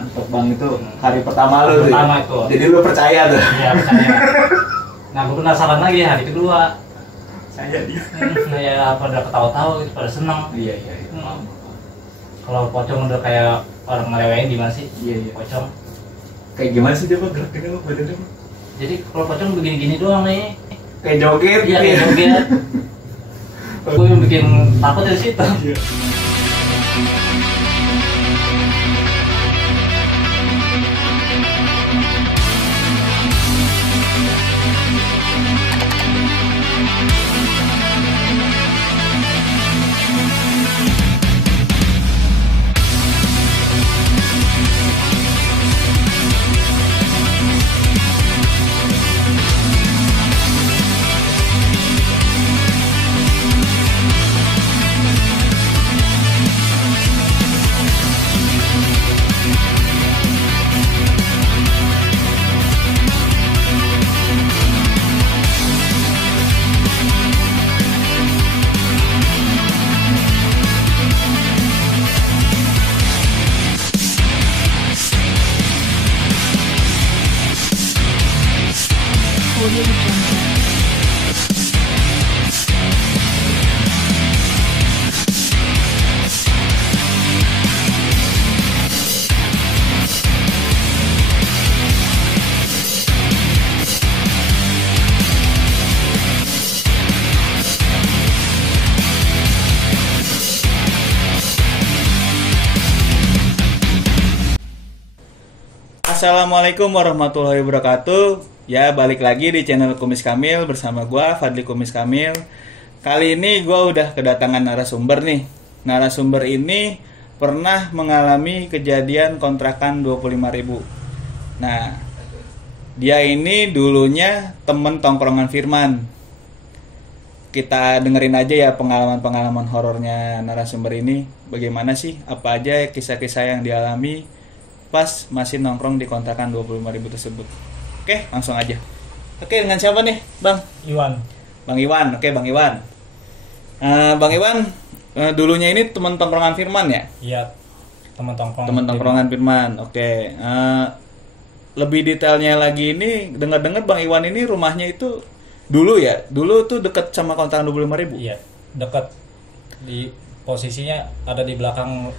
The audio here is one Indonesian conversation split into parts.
Mantap bang, itu hari pertama lu tuh. Pertama itu. Jadi lu percaya tuh? Iya percaya. Nah gue penasaran lagi hari kedua. Saya dia. Kayak pada ketawa-tawa gitu, pada seneng. Iya. Kalau pocong udah kayak orang ngelewain gimana sih? Iya. Pocong. Kayak gimana sih dia bang gerak-gerak lu badannya bang? Jadi kalau pocong begini-gini doang nih. Kayak joget Iya gitu kayak ya? joget. Gue yang bikin takut dari situ. Iya. Audio Jungle. Assalamualaikum warahmatullahi wabarakatuh. Ya, balik lagi di channel Kumis Kamil bersama gua Fadli Kumis Kamil. Kali ini gua udah kedatangan narasumber nih. Narasumber ini pernah mengalami kejadian kontrakan 25.000. Nah, dia ini dulunya temen tongkrongan Firman. Kita dengerin aja ya pengalaman-pengalaman horornya narasumber ini. Bagaimana sih? Apa aja kisah-kisah yang dialami pas masih nongkrong di kontrakan 25.000 tersebut. Oke, langsung aja. Oke, dengan siapa nih, Bang? Iwan. Bang Iwan. Oke, Bang Iwan. Bang Iwan, dulunya ini teman tongkrongan Firman ya? Iya. Teman tongkrong. Teman tongkrongan Firman. Oke. Lebih detailnya lagi ini, dengar-dengar Bang Iwan ini rumahnya itu dulu ya? Dulu tuh deket sama kontrakan 25.000? Iya. Dekat di posisinya ada di belakang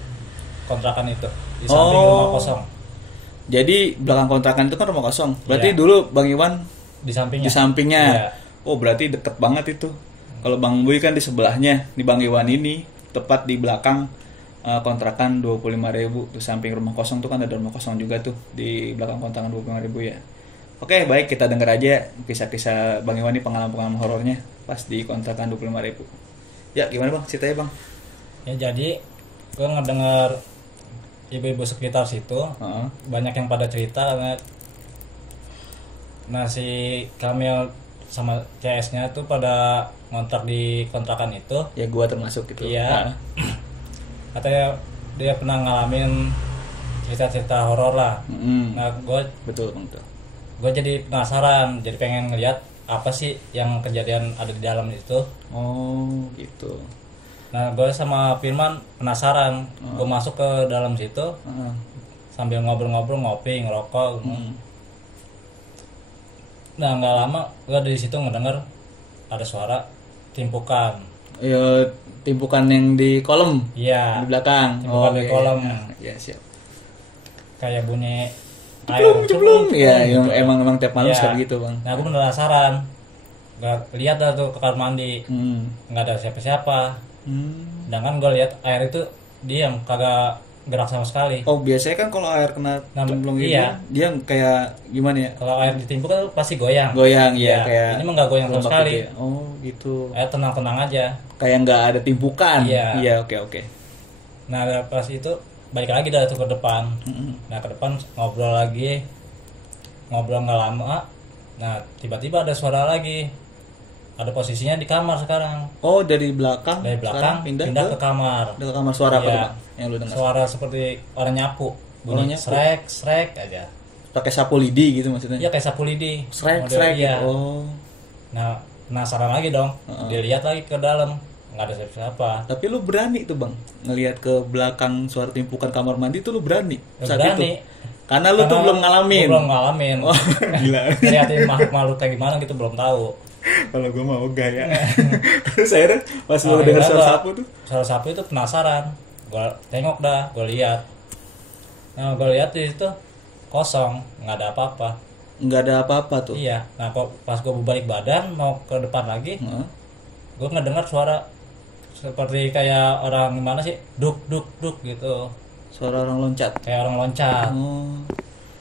kontrakan itu. Di samping rumah kosong. Jadi belakang kontrakan itu kan rumah kosong. Berarti Iya. dulu Bang Iwan Di sampingnya. di sampingnya. Iya. Oh, berarti deket banget itu. Kalau Bang Boy kan di sebelahnya. Di Bang Iwan ini tepat di belakang kontrakan 25.000. Tuh samping rumah kosong tuh kan ada rumah kosong juga tuh di belakang kontrakan 25.000 ya. Oke, baik, kita denger aja kisah-kisah Bang Iwan ini, pengalaman-pengalaman horornya pas di kontrakan 25.000. Ya, gimana Bang? Ceritanya Bang. Ya jadi gue ngedenger ibu-ibu sekitar situ Heeh. banyak yang pada cerita. Nah si Kamil sama CS-nya tuh pada ngontrak di kontrakan itu. Ya gua termasuk gitu. Iya. Katanya dia pernah ngalamin cerita-cerita horor lah. Mm-mm. Nah Betul Bang. Betul. gue jadi penasaran, jadi pengen ngeliat apa sih yang kejadian ada di dalam itu. Oh, gitu. Nah gue sama Firman penasaran. Gue masuk ke dalam situ Heeh. sambil ngobrol-ngobrol, ngopi, ngerokok. Nah nggak lama gue di situ ngedenger ada suara timpukan. Ya, timpukan yang di kolom. Iya. Di belakang. Timpukan di iya, kolom. iya. Ya, siap. Kayak bunyi Ceplung. Ya, gitu. emang tiap malam Iya. sekali gitu, Bang. Nah aku penasaran. Gak lihat dah tuh ke kamar mandi, nggak ada siapa-siapa. Sedangkan gue lihat air itu diam, kagak gerak sama sekali. Oh, biasanya kan kalau air kena Nah, cemplung gitu, iya. dia kayak gimana ya? Kalau air ditimpuk kan pasti goyang. Goyang, ya, Iya, kayak ini mah nggak goyang sama lembab sekali. gitu ya. Oh, gitu. Air tenang-tenang aja. Kayak nggak ada timpukan. Iya. Iya, oke. Nah pas itu balik lagi dah tuh ke depan. Nah ke depan ngobrol lagi, ngobrol nggak lama. Nah tiba-tiba ada suara lagi. Ada posisinya di kamar sekarang. Oh, dari belakang. Dari belakang sekarang pindah ke kamar. ke kamar. Suara apa Iya. tuh, Bang? Yang lu dengar? Suara seperti orang nyapu, bunyi Orang nyapu? srek aja. Pakai sapu lidi gitu maksudnya? Iya kayak sapu lidi. Srek Model, iya. gitu. Oh. Nah penasaran lagi dong. Dilihat lagi ke dalam. nggak ada siapa-siapa. Tapi lu berani tuh bang ngelihat ke belakang suara timpukan kamar mandi tuh lu berani saat Berani. itu? Karena lu tuh belum ngalamin. Belum ngalamin. Oh, gila. Ngeliatin makhluk kayak gimana gitu belum tahu. Kalau gue mau gaya. Terus akhirnya pas lu dengar suara sapu tuh, Suara sapu itu penasaran. Gue tengok dah, gue lihat. Nah, gue lihat di situ kosong, nggak ada apa-apa. nggak ada apa-apa tuh. Iya. Nah, kok pas gue balik badan mau ke depan lagi, Heeh. gue ngedengar suara seperti kayak orang gimana sih, duk duk duk gitu, Suara orang loncat. kayak orang loncat Oh.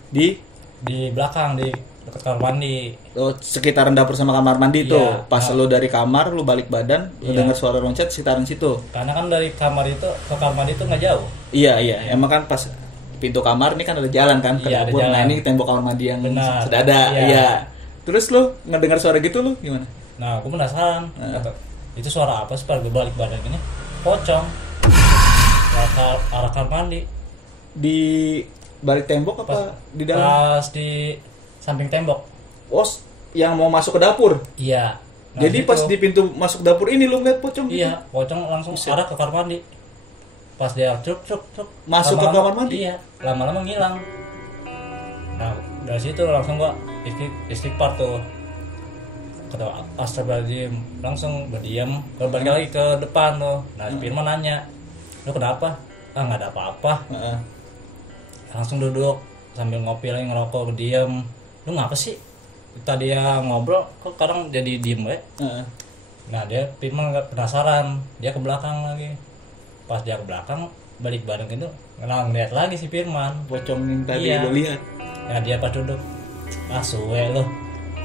Di di belakang di dekat kamar mandi. sekitaran dapur sama kamar mandi Iya. tuh. Pas lu dari kamar lu balik badan, lu Iya. dengar suara loncat sekitaran situ. Karena kan dari kamar itu ke kamar mandi itu nggak jauh. Iya iya, emang kan pas pintu kamar ini kan ada jalan kan ke Iya, ada dapur. Nah jalan. ini tembok kamar mandi yang Benar. sudah ada. Iya. Iya. Terus lu ngedengar suara gitu lu gimana? Nah, gue penasaran. Nah. Kata, itu suara apa sih? Pas gue balik badan ini, pocong. Arah kamar mandi. Di balik tembok apa Pas di dalam? Pas di samping tembok. Os yang mau masuk ke dapur. Iya. Nah, Jadi situ. pas di pintu masuk dapur ini lu ngeliat pocong gitu? Iya, pocong langsung Buset. arah ke kamar mandi. Pas dia cuk Masuk ke kamar mandi? Iya, lama-lama ngilang. Nah, dari situ langsung gua istighfar tuh. Kata astagfirullahaladzim, langsung berdiam. Kalau balik lagi ke depan tuh. Nah, Firman nanya, "Lu kenapa?" "Ah, nggak ada apa-apa." Heeh. Langsung duduk sambil ngopi lagi, ngerokok, berdiam. "Lu ngapa sih?" Tadi dia ngobrol, kok sekarang jadi diem we. Heeh. Nah, dia Firman nggak penasaran, dia ke belakang lagi. Pas dia ke belakang, balik badan gitu, ngeliat lagi si Firman. Pocong yang tadi Iya. lu lihat. Nah, dia pas duduk, "Ah, suwe lo,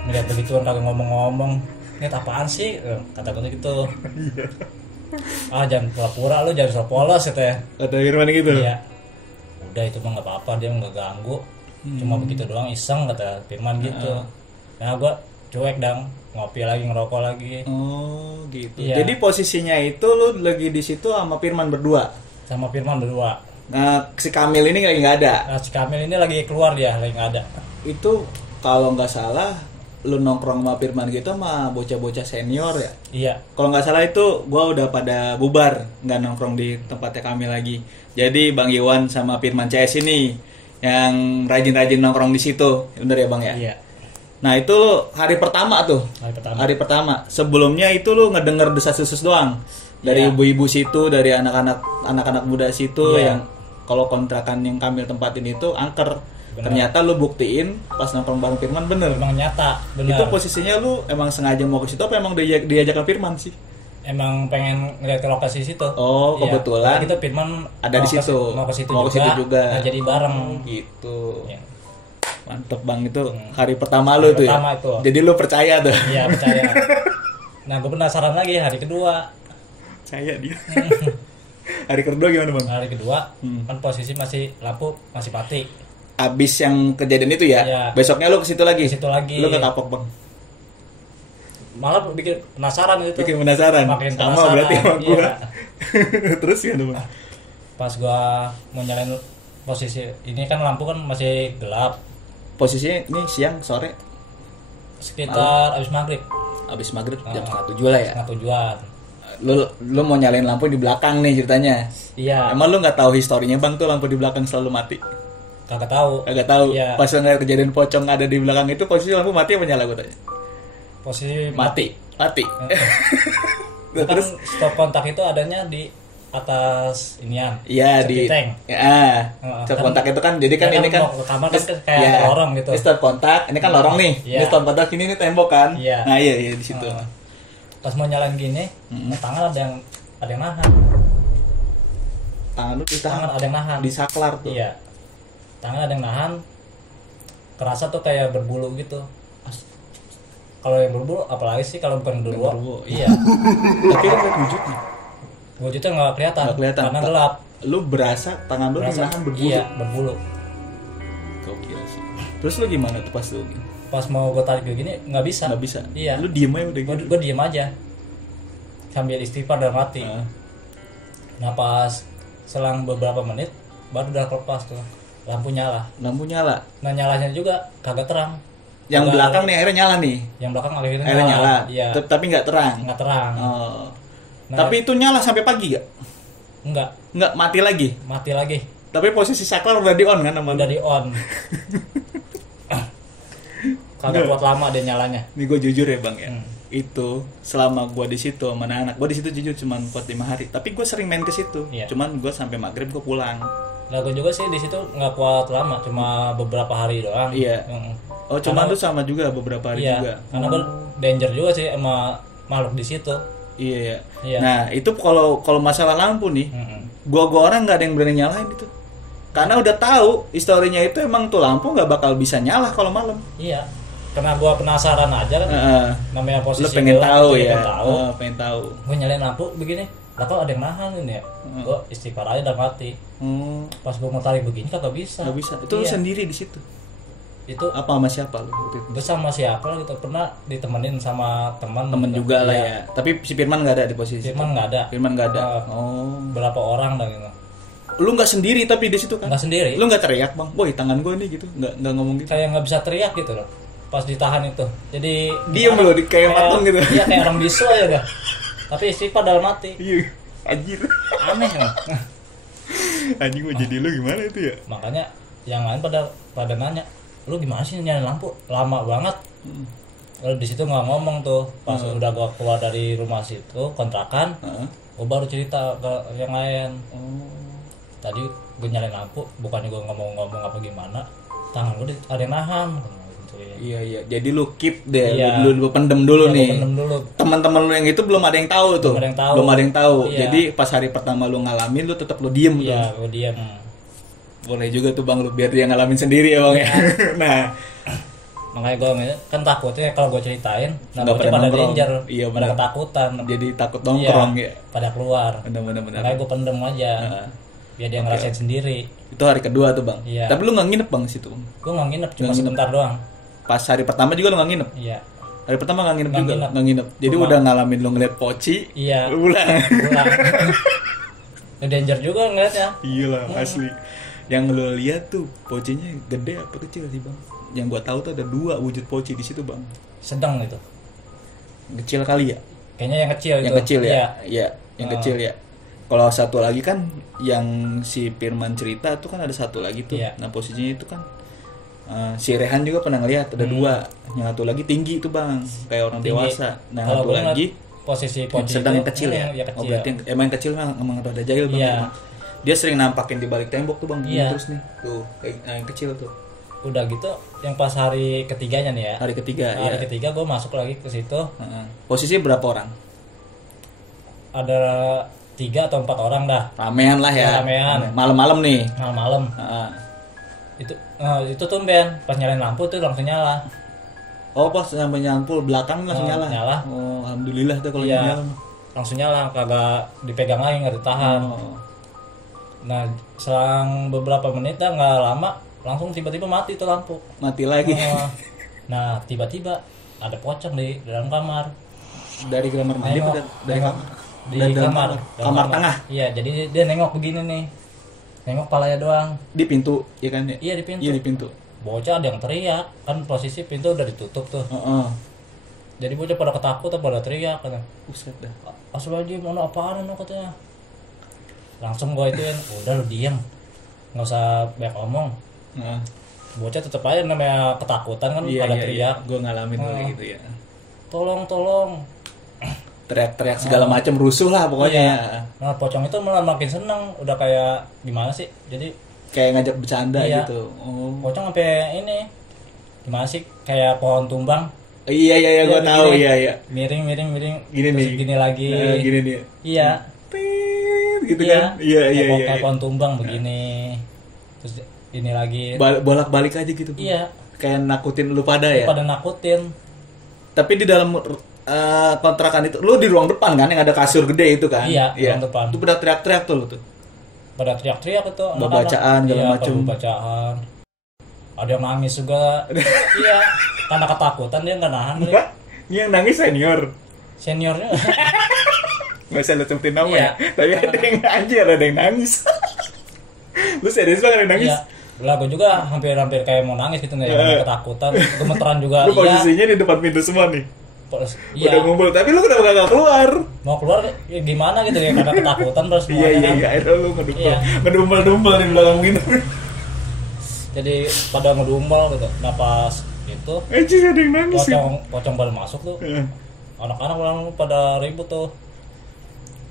ngeliat begituan kagak ngomong-ngomong, ngeliat apaan sih?" Kata gue gitu. "Ah, jangan pura-pura lo, jangan sok polos," katanya. Kata Firman gitu. Iya. Udah itu mah nggak apa-apa, dia nggak ganggu. Cuma begitu doang, iseng, kata Firman gitu. Nah, gue cuek dong, ngopi lagi, ngerokok lagi. Oh, gitu. Iya. Jadi posisinya itu lu lagi di situ sama Firman berdua. Sama Firman berdua. Nah, si Kamil ini lagi nggak ada. Nah, si Kamil ini lagi keluar, dia lagi nggak ada. Itu kalau nggak salah lu nongkrong sama Firman gitu sama bocah-bocah senior ya. Iya. Kalau nggak salah itu gua udah pada bubar, nggak nongkrong di tempatnya Kamil lagi. Jadi Bang Iwan sama Firman CS ini yang rajin-rajin nongkrong di situ. Bener ya Bang ya? Iya. Nah, itu lu hari pertama tuh. Hari pertama. Hari pertama. Sebelumnya itu lu ngedenger desas-desus doang. Dari Iya. ibu-ibu situ, dari anak-anak muda situ Iya. yang kalau kontrakan yang Kamil tempatin itu angker. Benar. Ternyata lu buktiin pas nongkrong bareng Firman bener. Emang nyata, benar. Itu posisinya lu emang sengaja mau ke situ apa emang diajakan Firman sih? Emang pengen ngeliat ke lokasi situ. Oh, Iya. kebetulan Kita Firman ada di situ. Mau ke situ Mau ke situ juga. Nah, jadi bareng. Gitu. Iya. Mantep Bang, itu hari pertama lu tuh Pertama ya. itu. Jadi lu percaya tuh. Iya, percaya. Nah, gue penasaran lagi hari kedua. Percaya dia. Hari kedua gimana Bang? Hari kedua kan posisi masih lampu masih mati. Abis yang kejadian itu ya, Iya. besoknya lu ke situ lagi. Ke situ lagi. Lu ke kapok Bang. Malah bikin penasaran gitu. Bikin penasaran. Makin Sama penasaran, berarti sama gua. iya. Terus gimana Bang? Pas gua mau nyalain posisi ini kan lampu kan masih gelap. Posisinya ini siang, sore, Sekitar abis maghrib. abis maghrib jam Ah. 7 lah ya. Setengah tujuan. Lu mau nyalain lampu di belakang nih ceritanya. Iya. Emang lu nggak tahu historinya Bang tuh lampu di belakang selalu mati? Kagak tahu. Agak tahu. Iya. Pas ngeliat kejadian pocong ada di belakang itu posisi lampu mati apa nyala gue tanya? Posisi Mati. Kan Terus stop kontak itu adanya di atas inian. iya safety di tank. ya, stop Kan- kontak itu kan jadi kan ya ini kan mau ke kamar kan kayak iya, ada lorong gitu. Ini stop kontak, ini kan lorong nih. Iya. Ini stop kontak ini tembok kan. Iya. Nah, iya di situ. Pas mau nyalain gini, tangan ada yang nahan. Tangan lu ditahan Tangan ada yang nahan. di saklar tuh. Iya. Tangan ada yang nahan. Kerasa tuh kayak berbulu gitu. Kalau yang berbulu apalagi sih kalau bukan berbulu. berbulu, Iya. Tapi lu lihat wujudnya. Wujudnya nggak kelihatan. Nggak kelihatan. Karena gelap. Lu berasa tangan lu Kerasa- dinahan berbulu. Iya, berbulu. Gokil sih. Terus lu gimana tuh pas lu? Pas mau gue tarik kayak gini nggak bisa. Nggak bisa. Iya. Lu diem aja udah gitu. Gue diem aja sambil istighfar dan mati. Nah pas selang beberapa menit baru udah lepas tuh lampu nyala. Lampu nyala. Nah nyalanya juga kagak terang. Yang Kagak- belakang nih akhirnya nyala nih. Yang belakang akhirnya Akhirnya nyala. Iya. Tapi nggak terang. Nggak terang. Oh. Nah, Tapi itu nyala sampai pagi gak? enggak, Mati lagi. mati lagi. Tapi posisi saklar udah di on kan sama lu? Udah di on. Kagak Enggak. kuat lama dia nyalanya. Ini gue jujur ya bang ya. Hmm. Itu selama gue di situ sama anak, gue di situ jujur cuma kuat 5 hari. Tapi gue sering main ke situ. Iya. Cuman gue sampai maghrib gue pulang. Nah, gue juga sih di situ nggak kuat lama, cuma beberapa hari doang. Iya. Oh cuma Karena- tuh sama juga beberapa hari Iya, juga. karena gue danger juga sih sama makhluk di situ. Iya, iya. Iya. Nah itu kalau masalah lampu nih, Mm-mm. gua orang nggak ada yang berani nyalain itu. Karena udah tahu historinya itu emang tuh lampu nggak bakal bisa nyala kalau malam. Iya, karena gue penasaran aja kan. Heeh. Namanya Lu posisi pengen gelap, tahu pengen ya? tahu. Pengen tahu. Gue nyalain lampu begini, lah kok ada yang nahan ini ya? Gue istighfar aja dan mati. Pas gue mau tarik begini kagak bisa. Nggak bisa. Itu lu Iya. sendiri di situ. Itu Apa sama siapa lu? waktu itu? gue sama siapa lah gitu, pernah ditemenin sama teman. Temen juga lah Iya. ya. Tapi si Firman nggak ada di posisi. Firman nggak ada. Firman nggak ada. Oh. Oh. Berapa orang dah gitu. Lu nggak sendiri tapi di situ kan? Nggak sendiri. Lu nggak teriak bang? Boy tangan gue nih gitu. Nggak ngomong gitu. Kayak nggak bisa teriak gitu loh. Pas ditahan itu. Jadi Diem ditahan loh, kayak patung gitu. Iya kayak orang bisu aja dah. Tapi istighfar dalam mati. Iya. Anjir. Aneh emang. Anjing mau jadi lu gimana itu ya? Makanya yang lain pada nanya, lu gimana sih nyalain lampu lama banget. Kalau di situ nggak ngomong tuh, pas udah gua keluar dari rumah situ kontrakan, Heeh. gua baru cerita ke yang lain. Oh. Tadi gue nyalain lampu, bukannya gua ngomong-ngomong apa gimana, tangan gua ada yang nahan. Iya iya. Jadi lu keep deh, Iya. lu pendem dulu Ya, gua nih. pendem dulu. Teman-teman lu yang itu belum ada yang tahu tuh. Belum ada yang tahu. Belum ada yang tahu. Iya. Jadi pas hari pertama lu ngalamin lu tetap lu diem tuh. Iya, gua diam. Boleh juga tuh Bang lu biar dia ngalamin sendiri ya Bang ya. Nah, Makanya gue kan takutnya kalau gue ceritain, nah Nggak bocah pada pada nongkrong. danger, Iya, pada benar. ketakutan. jadi takut nongkrong Iya, ya. pada keluar. Benar. Makanya gue pendem aja, Heeh. biar dia ngerasain sendiri. Itu hari kedua tuh Bang. Iya. Tapi lu nggak nginep Bang situ. Bang. Gue nggak nginep, cuma Nggak nginep. sebentar doang. Pas hari pertama juga lu nggak nginep. Iya, Hari pertama nggak nginep Nggak juga. nginep. Nggak nginep. Jadi Cuma- udah ngalamin lu ngeliat poci. iya. Lu pulang. Pulang. Danger juga ngeliatnya. Iya lah asli. Yang lu lihat tuh pocinya gede apa kecil sih Bang? Yang gua tahu tuh ada 2 wujud poci di situ Bang. Sedang gitu. Kecil kali ya? Kayaknya yang kecil itu. Yang kecil ya? Iya. Iya, yang Ah. kecil ya. Kalau satu lagi kan yang si Firman cerita tuh kan ada satu lagi tuh. Iya. Nah posisinya itu kan si Rehan juga pernah ngeliat ada 2. Yang satu lagi tinggi tuh Bang, kayak orang Tinggi. dewasa. Nah Kalau satu gua ngeliat lagi posisi yang poci sedang itu, yang kecil ya. Ya Oh kecil. berarti emang yang kecil emang rada jahil Bang. Iya. Emang. Dia sering nampakin di balik tembok tuh Bang, begini Iya. terus nih. Tuh, kayak yang kecil tuh. Udah gitu, yang pas hari ketiganya nih ya. Hari ketiga Hari ya. ketiga gue masuk lagi ke situ. Heeh. Posisinya berapa orang? Ada 3 atau 4 orang dah. Ramean lah ya. Ramean. Malam-malam nih. Malam-malam. Heeh. Itu tumben pas nyalain lampu tuh langsung nyala. Oh pas sampai nyampul belakang langsung Oh, nyala. nyala. Oh alhamdulillah tuh kalau Iya. nyala. Langsung nyala, kagak dipegang lagi, nggak ditahan. Oh. Nah, selang beberapa menit dah nggak lama, langsung tiba-tiba mati tuh lampu. Mati lagi. Oh. Nah, tiba-tiba ada pocong di dalam kamar. Dari kamar mandi Nengok, apa dari nengok. kamar? Di Dari dalam kamar. kamar. Dalam Kamar tengah Iya, jadi dia nengok begini nih. Nengok palanya doang. di pintu ya kan ya? Iya, di pintu. Iya di pintu. Bocah ada yang teriak, kan posisi pintu udah ditutup tuh. Heeh. Jadi bocah pada ketakutan, pada teriak kan. Buset dah. Astagfirullahaladzim, mana apaan lu katanya. Langsung gua ituin, udah lu diam, nggak usah banyak omong. Heeh. Bocah tetep aja namanya ketakutan kan, pada teriak, Gue ngalamin Oh. kayak gitu ya. tolong. Teriak-teriak segala macam rusuh lah pokoknya. Iya. Nah pocong itu malah makin seneng, udah kayak gimana sih? Jadi Kayak ngajak bercanda Iya. gitu. Oh. pocong sampai ini gimana sih? Kayak pohon tumbang, Iya gue Iya, tahu begini. iya. miring, Gini terus nih. gini lagi. Gini nih. Iya. Tit, gitu Iya. kan. Iya. Kayak pohon tumbang begini. Terus ini lagi. Bolak-balik aja gitu. Bang. Iya. Kayak nakutin lu pada ya. Pada nakutin. Tapi di dalam kontrakan itu, lu di ruang depan kan yang ada kasur gede itu kan? Iya, ruang depan. Itu pada teriak-teriak tuh lu tuh. Pada teriak-teriak itu anak-anak. Bacaan, segala Iya, macem. bacaan. Ada yang nangis juga. Iya, karena ketakutan dia nggak nahan. Dia. Enggak, ini yang nangis senior. Seniornya Nggak usah lu sebutin nama Iya. ya. Tapi ada yang anjir, ada yang nangis. Lu serius banget ada yang nangis? iya. Lah gue juga hampir kayak mau nangis gitu nih, ketakutan, gemeteran juga. Lu Iya. posisinya di depan pintu semua nih. Iya. Udah ngumpul, tapi lu kenapa gak keluar? Mau keluar ya gimana gitu ya karena ketakutan terus Iya, akhirnya lu Iya. ngedumbel di belakang gitu. Jadi pada ngedumel gitu. Nah pas itu Ada yang nangis ya. pocong baru masuk tuh. Heeh. Anak-anak orang pada ribut tuh.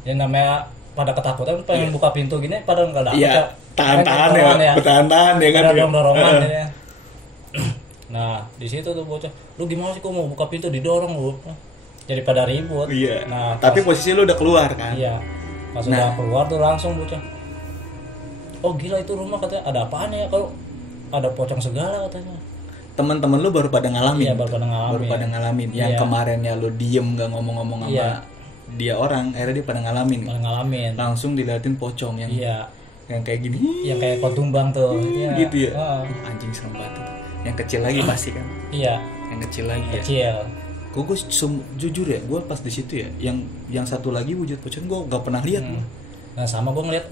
Yang namanya pada ketakutan pengen buka pintu gini pada enggak ada. Iya, tahan-tahan ya, bertahan-tahan ya kan. Ada ya. dorong-dorongan Heeh. ya. Nah, di situ tuh bocah, lu gimana sih kok mau buka pintu didorong lu? Jadi pada ribut. Iya. Nah, Tapi posisi lu udah keluar kan? iya. Pas Nah. udah keluar tuh langsung bocah. Oh gila itu rumah katanya ada apaan ya kalau ada pocong segala katanya. Teman-teman lu baru pada ngalamin. Iya, baru pada ngalamin. Baru pada ngalamin. Yang Iya. kemarinnya lu diem gak ngomong-ngomong sama Iya. dia orang, akhirnya dia pada ngalamin. Pada ngalamin. Langsung diliatin pocong yang Iya, kayak gini. yang kayak pot tumbang tuh. Iya. Gitu ya. Heeh. Anjing serem banget tuh. Yang kecil lagi pasti kan. Iya, Yang kecil lagi ya. kecil. Gue jujur ya, gue pas di situ ya, yang satu lagi wujud pocong gue gak pernah lihat. Hmm. Nah, sama gue ngeliat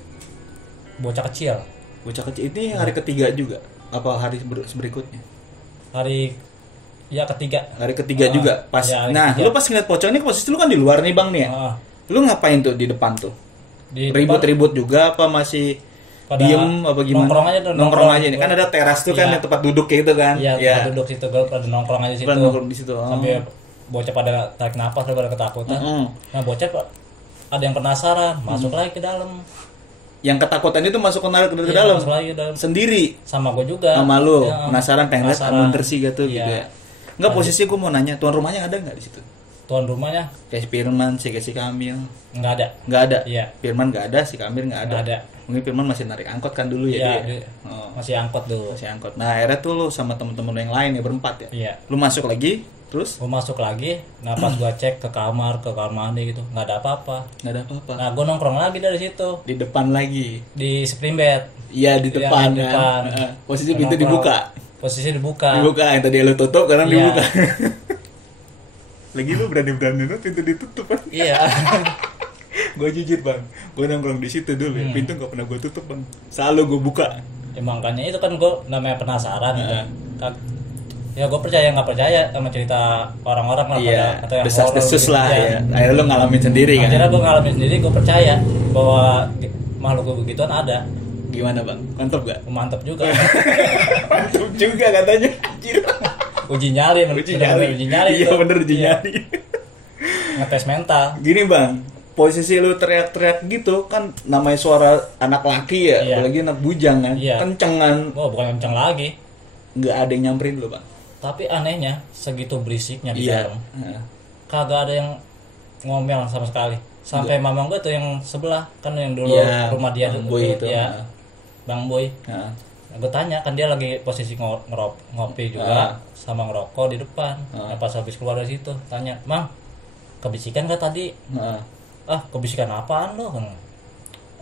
bocah kecil. Bocah kecil ini hari ketiga juga, apa hari berikutnya? Hari ya ketiga. Hari ketiga Ah, juga pas. ya, hari Nah, ketiga. lu pas ngeliat pocong ini posisi lu kan di luar nih bang nih ya. Heeh. Lu ngapain tuh di depan tuh? Di Ribut-ribut juga apa masih Pada diem apa gimana? nongkrong aja tuh, Nongkrong nongkrong. aja nih. Kan ada teras tuh kan Iya. yang tempat duduk kayak gitu kan. Iya, Iya. tempat duduk situ gue pada nongkrong aja situ. Pada nongkrong di situ. Oh. Sampai bocah pada tarik napas pada ketakutan. Mm-mm. Nah, bocah ada yang penasaran, masuk lagi ke dalam. Yang ketakutan itu masuk ke Iya, dalam masuk lagi ke dalam. sendiri Sama gue juga. sama lu. Ya, Penasaran pengen lihat penasaran. anu bersih gitu Iya. gitu ya. Enggak, posisi gue mau nanya, tuan rumahnya ada nggak di situ? Tuan rumahnya Kayak si Firman, kayak si Kamil. nggak ada. Nggak ada. Iya. Firman nggak ada, si Kamil nggak ada. Nggak ada. Mungkin Firman masih narik angkot kan dulu ya Iya, dia. dia Oh, masih angkot dulu. masih angkot. Nah, akhirnya tuh lu sama temen-temen lu yang lain ya berempat ya. Iya. Lu masuk lagi, terus Gue masuk lagi, nah pas gue cek ke kamar mandi gitu, nggak ada apa-apa. nggak ada apa-apa. Nah, gue nongkrong lagi dari situ Di depan lagi. di spring bed. Iya, di Iya, depan di kan. depan. Heeh. Posisi pintu Nongkrong. dibuka. Posisi dibuka. Dibuka yang tadi lu tutup sekarang Iya. dibuka. Lagi lu berani-berani lu pintu ditutup kan. Iya. Gue jujur bang, gue nongkrong di situ dulu ya. Pintu nggak pernah gue tutup bang, selalu gue buka. Ya, makanya itu kan gue namanya penasaran gitu. Heeh. Ya gue percaya nggak percaya sama cerita orang-orang lah Iya, kata yang horor desas-desus gitu. lah Iya. ya. Akhirnya lu ngalamin sendiri kan. Akhirnya gue ngalamin sendiri, gue percaya bahwa makhluk begituan ada. Gimana bang? Mantap gak? Mantap juga. Mantap juga katanya. Anjir. Uji nyali, Uji bener-bener nyali. uji nyali. Iya itu. bener uji Iya. nyali. Ngetes mental. Gini bang, posisi lu teriak-teriak gitu kan namanya suara anak laki ya, Iya. apalagi anak bujang kan, Iya. kenceng kan, Wah, bukan kenceng lagi. nggak ada yang nyamperin lu bang. Tapi anehnya segitu berisiknya di Iya. dalam, Heeh. kagak ada yang ngomel sama sekali. Sampai mamang gue tuh yang sebelah kan yang dulu Iya, rumah dia Bang tuh, Boy itu. ya, Bang Boy. Heeh. Gue tanya kan dia lagi posisi ngopi juga sama ngerokok di depan. Nah, pas habis keluar dari situ tanya, "Mang, kebisikan gak tadi?" Heeh. "Ah, kebisikan apaan lo?"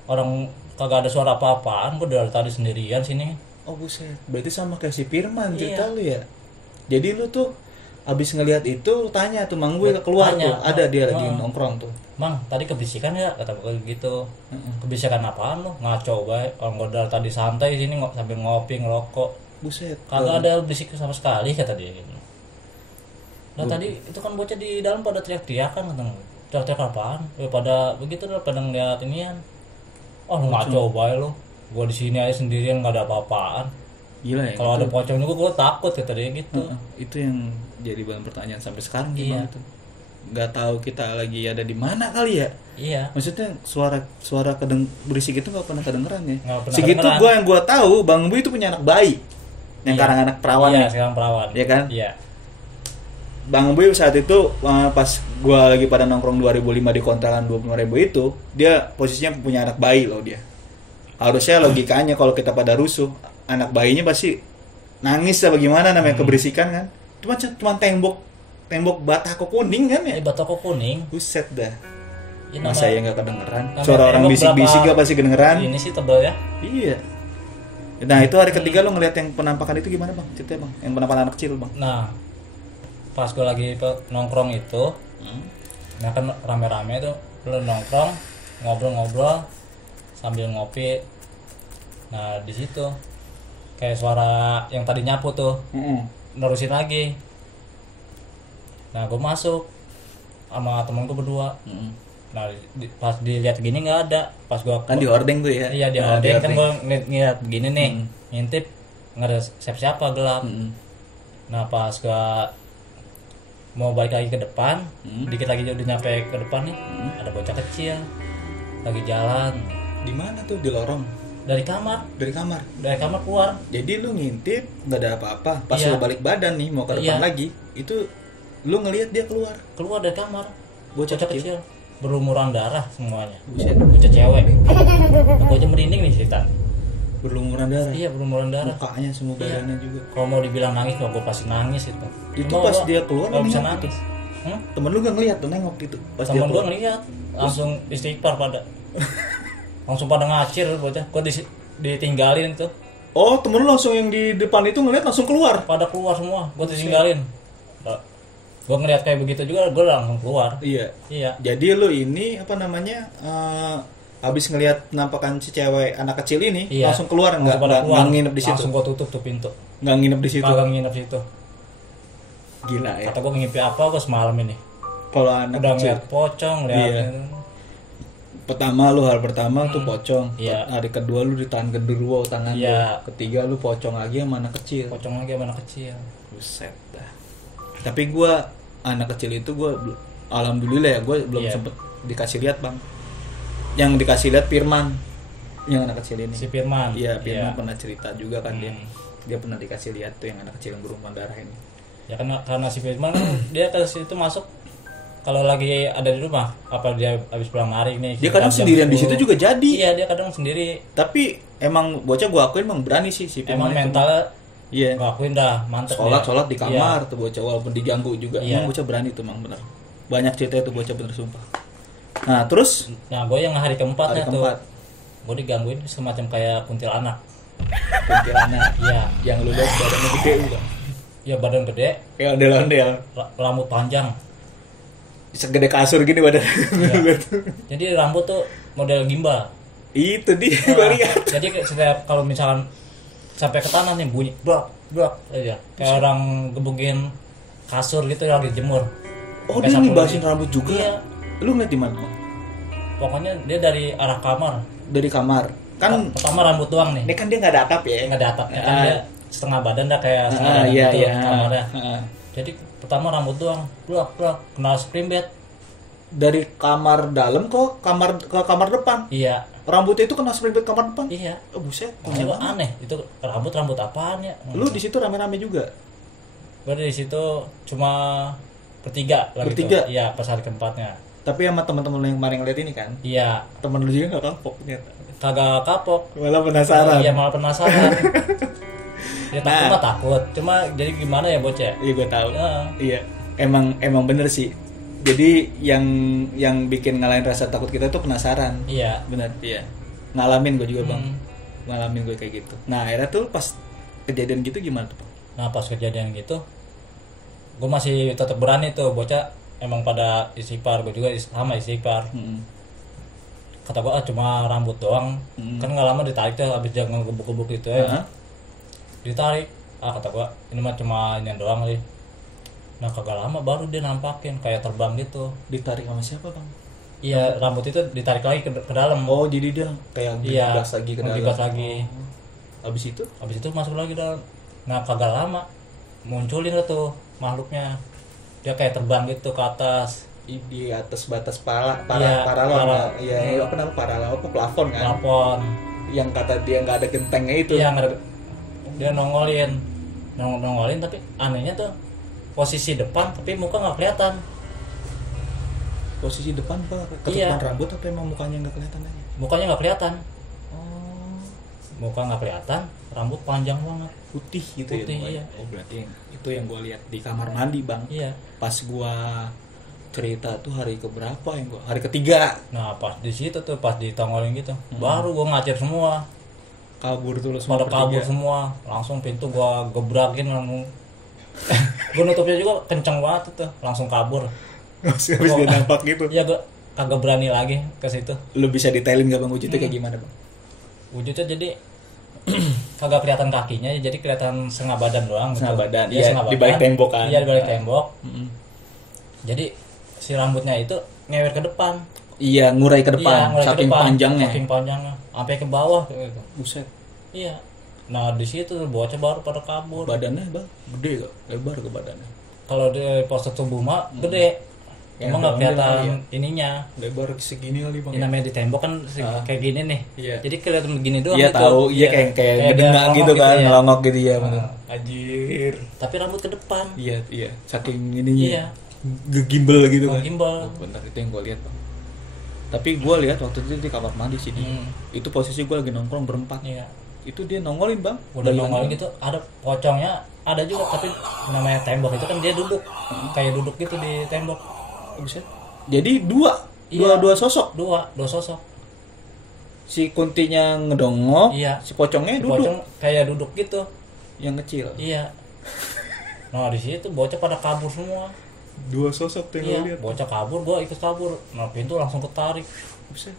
Orang kagak ada suara apa-apaan, gue dari tadi sendirian sini. Oh buset, berarti sama kayak si Firman cerita Iya. lu ya. Jadi lu tuh abis ngelihat itu lu tanya tuh Mang gue keluar Tanya. tuh, ada dia lagi Heeh. nongkrong tuh. "Mang, tadi kebisikan ya?" Kata gue gitu. Heeh. "Kebisikan apaan lo? Ngaco bae. Orang gue dari tadi santai sini sambil ngopi ngerokok. Buset. Kagak ada berisik sama sekali," kata dia gitu. Nah tadi itu kan bocah di dalam pada teriak-teriakan katanya. Teriak-teriak apaan? Ya pada begitu lah pada ngeliat inian. Oh lu ngaco bae lo. Gua di sini aja sendirian nggak ada apa-apaan. Gila ya. Kalau itu. ada pocong juga gua takut kata dia gitu. Heeh. Itu yang jadi bahan pertanyaan sampai sekarang Iya. gimana tuh. Nggak tahu kita lagi ada di mana kali ya. Iya. Maksudnya suara berisik itu nggak pernah kedengeran ya. Nggak pernah Segitu kedengeran. yang gua tahu Bang Bu itu punya anak bayi. Yang Iya. sekarang anak perawan Iya nih. sekarang perawan. Iya kan? Iya. Bang Boy saat itu pas gua lagi pada nongkrong 2005 di kontrakan 25.000 itu, dia posisinya punya anak bayi loh dia. Harusnya logikanya kalau kita pada rusuh, anak bayinya pasti nangis apa gimana namanya keberisikan kan. Cuma tembok batako kuning kan ya. Ini batako kuning. Buset dah. Ya, Masa ya nggak kedengeran? namanya Suara orang tembok bisik-bisik berapa- gak pasti kedengeran? Ini sih tebel ya. Iya. Nah itu hari ketiga lo ngeliat yang penampakan itu gimana bang? Ceritanya bang, yang penampakan anak kecil bang. Nah pas gue lagi nongkrong itu, nah kan rame-rame tuh lu nongkrong ngobrol-ngobrol sambil ngopi. Nah di situ kayak suara yang tadi nyapu tuh nerusin lagi. Nah gue masuk sama temen gue berdua. Nah pas dilihat gini nggak ada, pas gua Kan di hordeng tuh ya. iya di Nah, hordeng kan gua ngeliat begini nih, ngintip nggak ada siapa gelap. Nah pas gua mau balik lagi ke depan, dikit lagi udah nyampe ke depan nih, ada bocah kecil lagi jalan Di mana tuh? Di lorong. dari kamar Dari kamar. keluar. Jadi lu ngintip nggak ada apa-apa. Pas Iya. lu balik badan nih mau ke depan Iya. lagi, itu lu ngelihat dia keluar. Dari kamar, Bocah bocah kecil. kecil berlumuran darah semuanya, Buset. bocah cewek. Aku aja merinding nih cerita. Berlumuran darah. Iya berlumuran darah. Mukanya semua Iya. badannya juga. Kalau mau dibilang nangis, kalau gue pasti nangis itu. Itu Cuma pas gua dia keluar nggak lu bisa nengok nangis. Temen lu gak ngeliat tuh nengok gitu pas dia Temen gue keluar. ngeliat langsung istighfar pada, langsung pada ngacir bocah. Gue ditinggalin tuh, Oh, temen lu langsung yang di depan itu ngeliat langsung keluar. pada keluar semua. Gue ditinggalin. Gue ngeliat kayak begitu juga, gue langsung keluar. Iya. Iya. Jadi lu ini apa namanya? Habis ngelihat penampakan si cewek anak kecil ini Iya. langsung keluar Langsung pada nggak keluar. nginep di situ. Langsung gue tutup tuh pintu. Nggak nginep di situ. Kagak nginep situ. Gila ya. Kata gue ngimpi apa gue semalam ini. Kalau anak Udah kecil. ngeliat pocong, lihat Iya. Hal pertama tuh pocong. Iya. Hari kedua lu ditahan genderuwo tangan Iya. lu. Ketiga lu pocong lagi sama anak kecil. pocong lagi sama anak kecil. Buset dah. Tapi gua anak kecil itu gua alhamdulillah ya gua belum Iya. sempet dikasih lihat, Bang. Yang dikasih lihat Firman. Yang anak kecil ini. Si Firman. Iya, Firman pernah cerita juga kan dia. Hmm. Dia pernah dikasih lihat tuh yang anak kecil yang berlumuran darah ini. Ya karena si Firman kan dia ke situ masuk kalau lagi ada di rumah, apa dia habis pulang narik nih. Dia kadang jam sendirian di 10. situ juga jadi. Iya, dia kadang sendiri. Tapi emang bocah gua akuin emang berani sih si Emang Firman itu. mentalnya Iya. ngakuin dah, mantep Sholat di dia. kamar tuh bocah walaupun diganggu juga. Iya. Emang bocah berani tuh emang bener. Banyak cerita itu bocah bener sumpah. Nah, terus Iya. Nah, gue yang hari keempatnya hari tuh, keempat gue digangguin semacam kayak kuntilanak. kuntilanak Iya, yang lu lihat badannya gede bukan? ya badan gede, Kayak ondel-ondel. rambut panjang. Segede kasur gini badan. Iya. Jadi rambut tuh model gimbal. Itu dia Nah, gua lihat. jadi setiap kalau misalkan sampai ke tanah nih bunyi brak aja. Kayak orang gebukin kasur gitu lagi jemur. Oh, Pakai dia sapu ngibasin lidi. rambut juga. Iya. Lu ngeliat di mana? Bang? Pokoknya dia dari arah kamar. Dari kamar. Kan Pertama rambut doang nih. ini kan dia nggak ada atap ya. Nggak ada atapnya kan, dia setengah badan dah kayak setengah badan iya gitu iya. kamarnya. Jadi Jadi pertama rambut doang, brak kena spring bed. dari kamar dalam ke kamar depan. Iya, Rambutnya itu kena spring bed kamar depan. iya. Oh, buset. Makanya gua aneh, itu rambut apaan ya? Lu di situ rame-rame juga. Gua di situ cuma bertiga lagi Bertiga? tuh. Iya, pas hari keempatnya. Tapi sama teman-teman lu yang kemarin ngeliat ini kan, Iya, temen lu juga nggak kapok ternyata. kagak kapok. Malah penasaran. Iya, malah penasaran. Ya takut Nah. mah takut. Cuma jadi gimana ya bocah? Iya gue tahu. Ya. Iya. Emang bener sih. Jadi yang bikin ngalahin rasa takut kita tuh penasaran. Iya. Bener. Iya. Ngalamin gue juga bang. Hmm. Ngalamin gue kayak gitu. Nah akhirnya tuh pas kejadian gitu gimana tuh? Bang? Nah pas kejadian gitu, gue masih tetap berani tuh bocah. Emang pada istighfar, gue juga sama istighfar. Kata gue cuma rambut doang. Kan nggak lama ditarik tuh, abis jangan gebuk-gebuk gitu ya. Hah? Ditarik. Kata gue ini mah cuma ini doang sih. Nah kagak lama baru dia nampakin kayak terbang gitu. Ditarik sama siapa bang? Iya rambut itu ditarik lagi ke dalam. Oh jadi dia kayak iya. digas lagi ke dalam. Digas lagi. Abis itu? Abis itu masuk lagi dalam. Nah kagak lama munculin lah tuh makhluknya. Dia kayak terbang gitu ke atas. Di atas batas paralon. Iya, apa namanya paralon? Apa plafon kan? Plafon. Yang kata dia nggak ada gentengnya itu. Iya nggak ada. Dia nongolin tapi anehnya tuh posisi depan tapi muka nggak kelihatan. Posisi depan apa? Ketutupan Iya. rambut atau emang mukanya nggak kelihatan aja? Mukanya nggak kelihatan. Oh, Muka nggak kelihatan, rambut panjang banget. putih gitu Putih, ya? iya. Oh berarti itu yang gue lihat di kamar mandi bang. Iya. Pas gue cerita tuh hari keberapa yang gue? Hari ketiga. Nah pas di situ tuh pas ditongolin gitu, baru gua ngacir semua. Kabur tuh lo semua Pada kabur semua, langsung pintu gua gebrakin langsung. Gua nutupnya juga kenceng banget tuh, langsung kabur. Habis dia nampak gitu. Iya gua kagak berani lagi ke situ. Lu bisa detailin gak bang wujudnya kayak gimana bang? Wujudnya jadi kagak kelihatan kakinya, jadi kelihatan setengah badan doang. Setengah badan, Iya, iya, setengah di balik tembok kan? Iya di balik tembok. Mm-mm. Jadi si rambutnya itu ngewer ke depan. Iya, ngurai ke depan, Ngurai ke saking depan, panjangnya. saking panjangnya sampai ke bawah kayak gitu. Buset. Iya. Nah di situ bocah baru pada kabur. Badannya bang gede gak? Lebar ke badannya? Kalau di postur tubuh mah gede, Ya, emang nggak kelihatan iya. ininya. Lebar segini kali bang. Ini namanya di tembok kan kayak gini nih. Iya. Jadi kelihatan begini doang. Iya gitu. tahu, iya kayak dia ngedengak gitu kan, ya. ngelongok gitu ya. Nah. Anjir. Tapi rambut ke depan. Iya, iya. Saking ininya. Iya. Gimbal gitu kan. Gimbal. Oh, bentar itu yang gue lihat bang. Tapi gue lihat waktu itu di kamar mandi sih dia. Itu posisi gue lagi nongkrong berempat. Iya. Itu dia nongolin bang. Udah nongol gitu, ada pocongnya, ada juga tapi namanya tembok itu kan dia duduk, kayak duduk gitu di tembok. Buset. Jadi dua Iya. sosok. Dua sosok. Si kuntinya ngedongok, Iya. si pocongnya Si duduk. pocong kayak duduk gitu. Yang kecil. Iya. Nah di situ bocah pada kabur semua. Dua sosok tuh yang Iya. gue lihat. Bocah kabur, gua ikut kabur. Nah pintu langsung ketarik. Buset.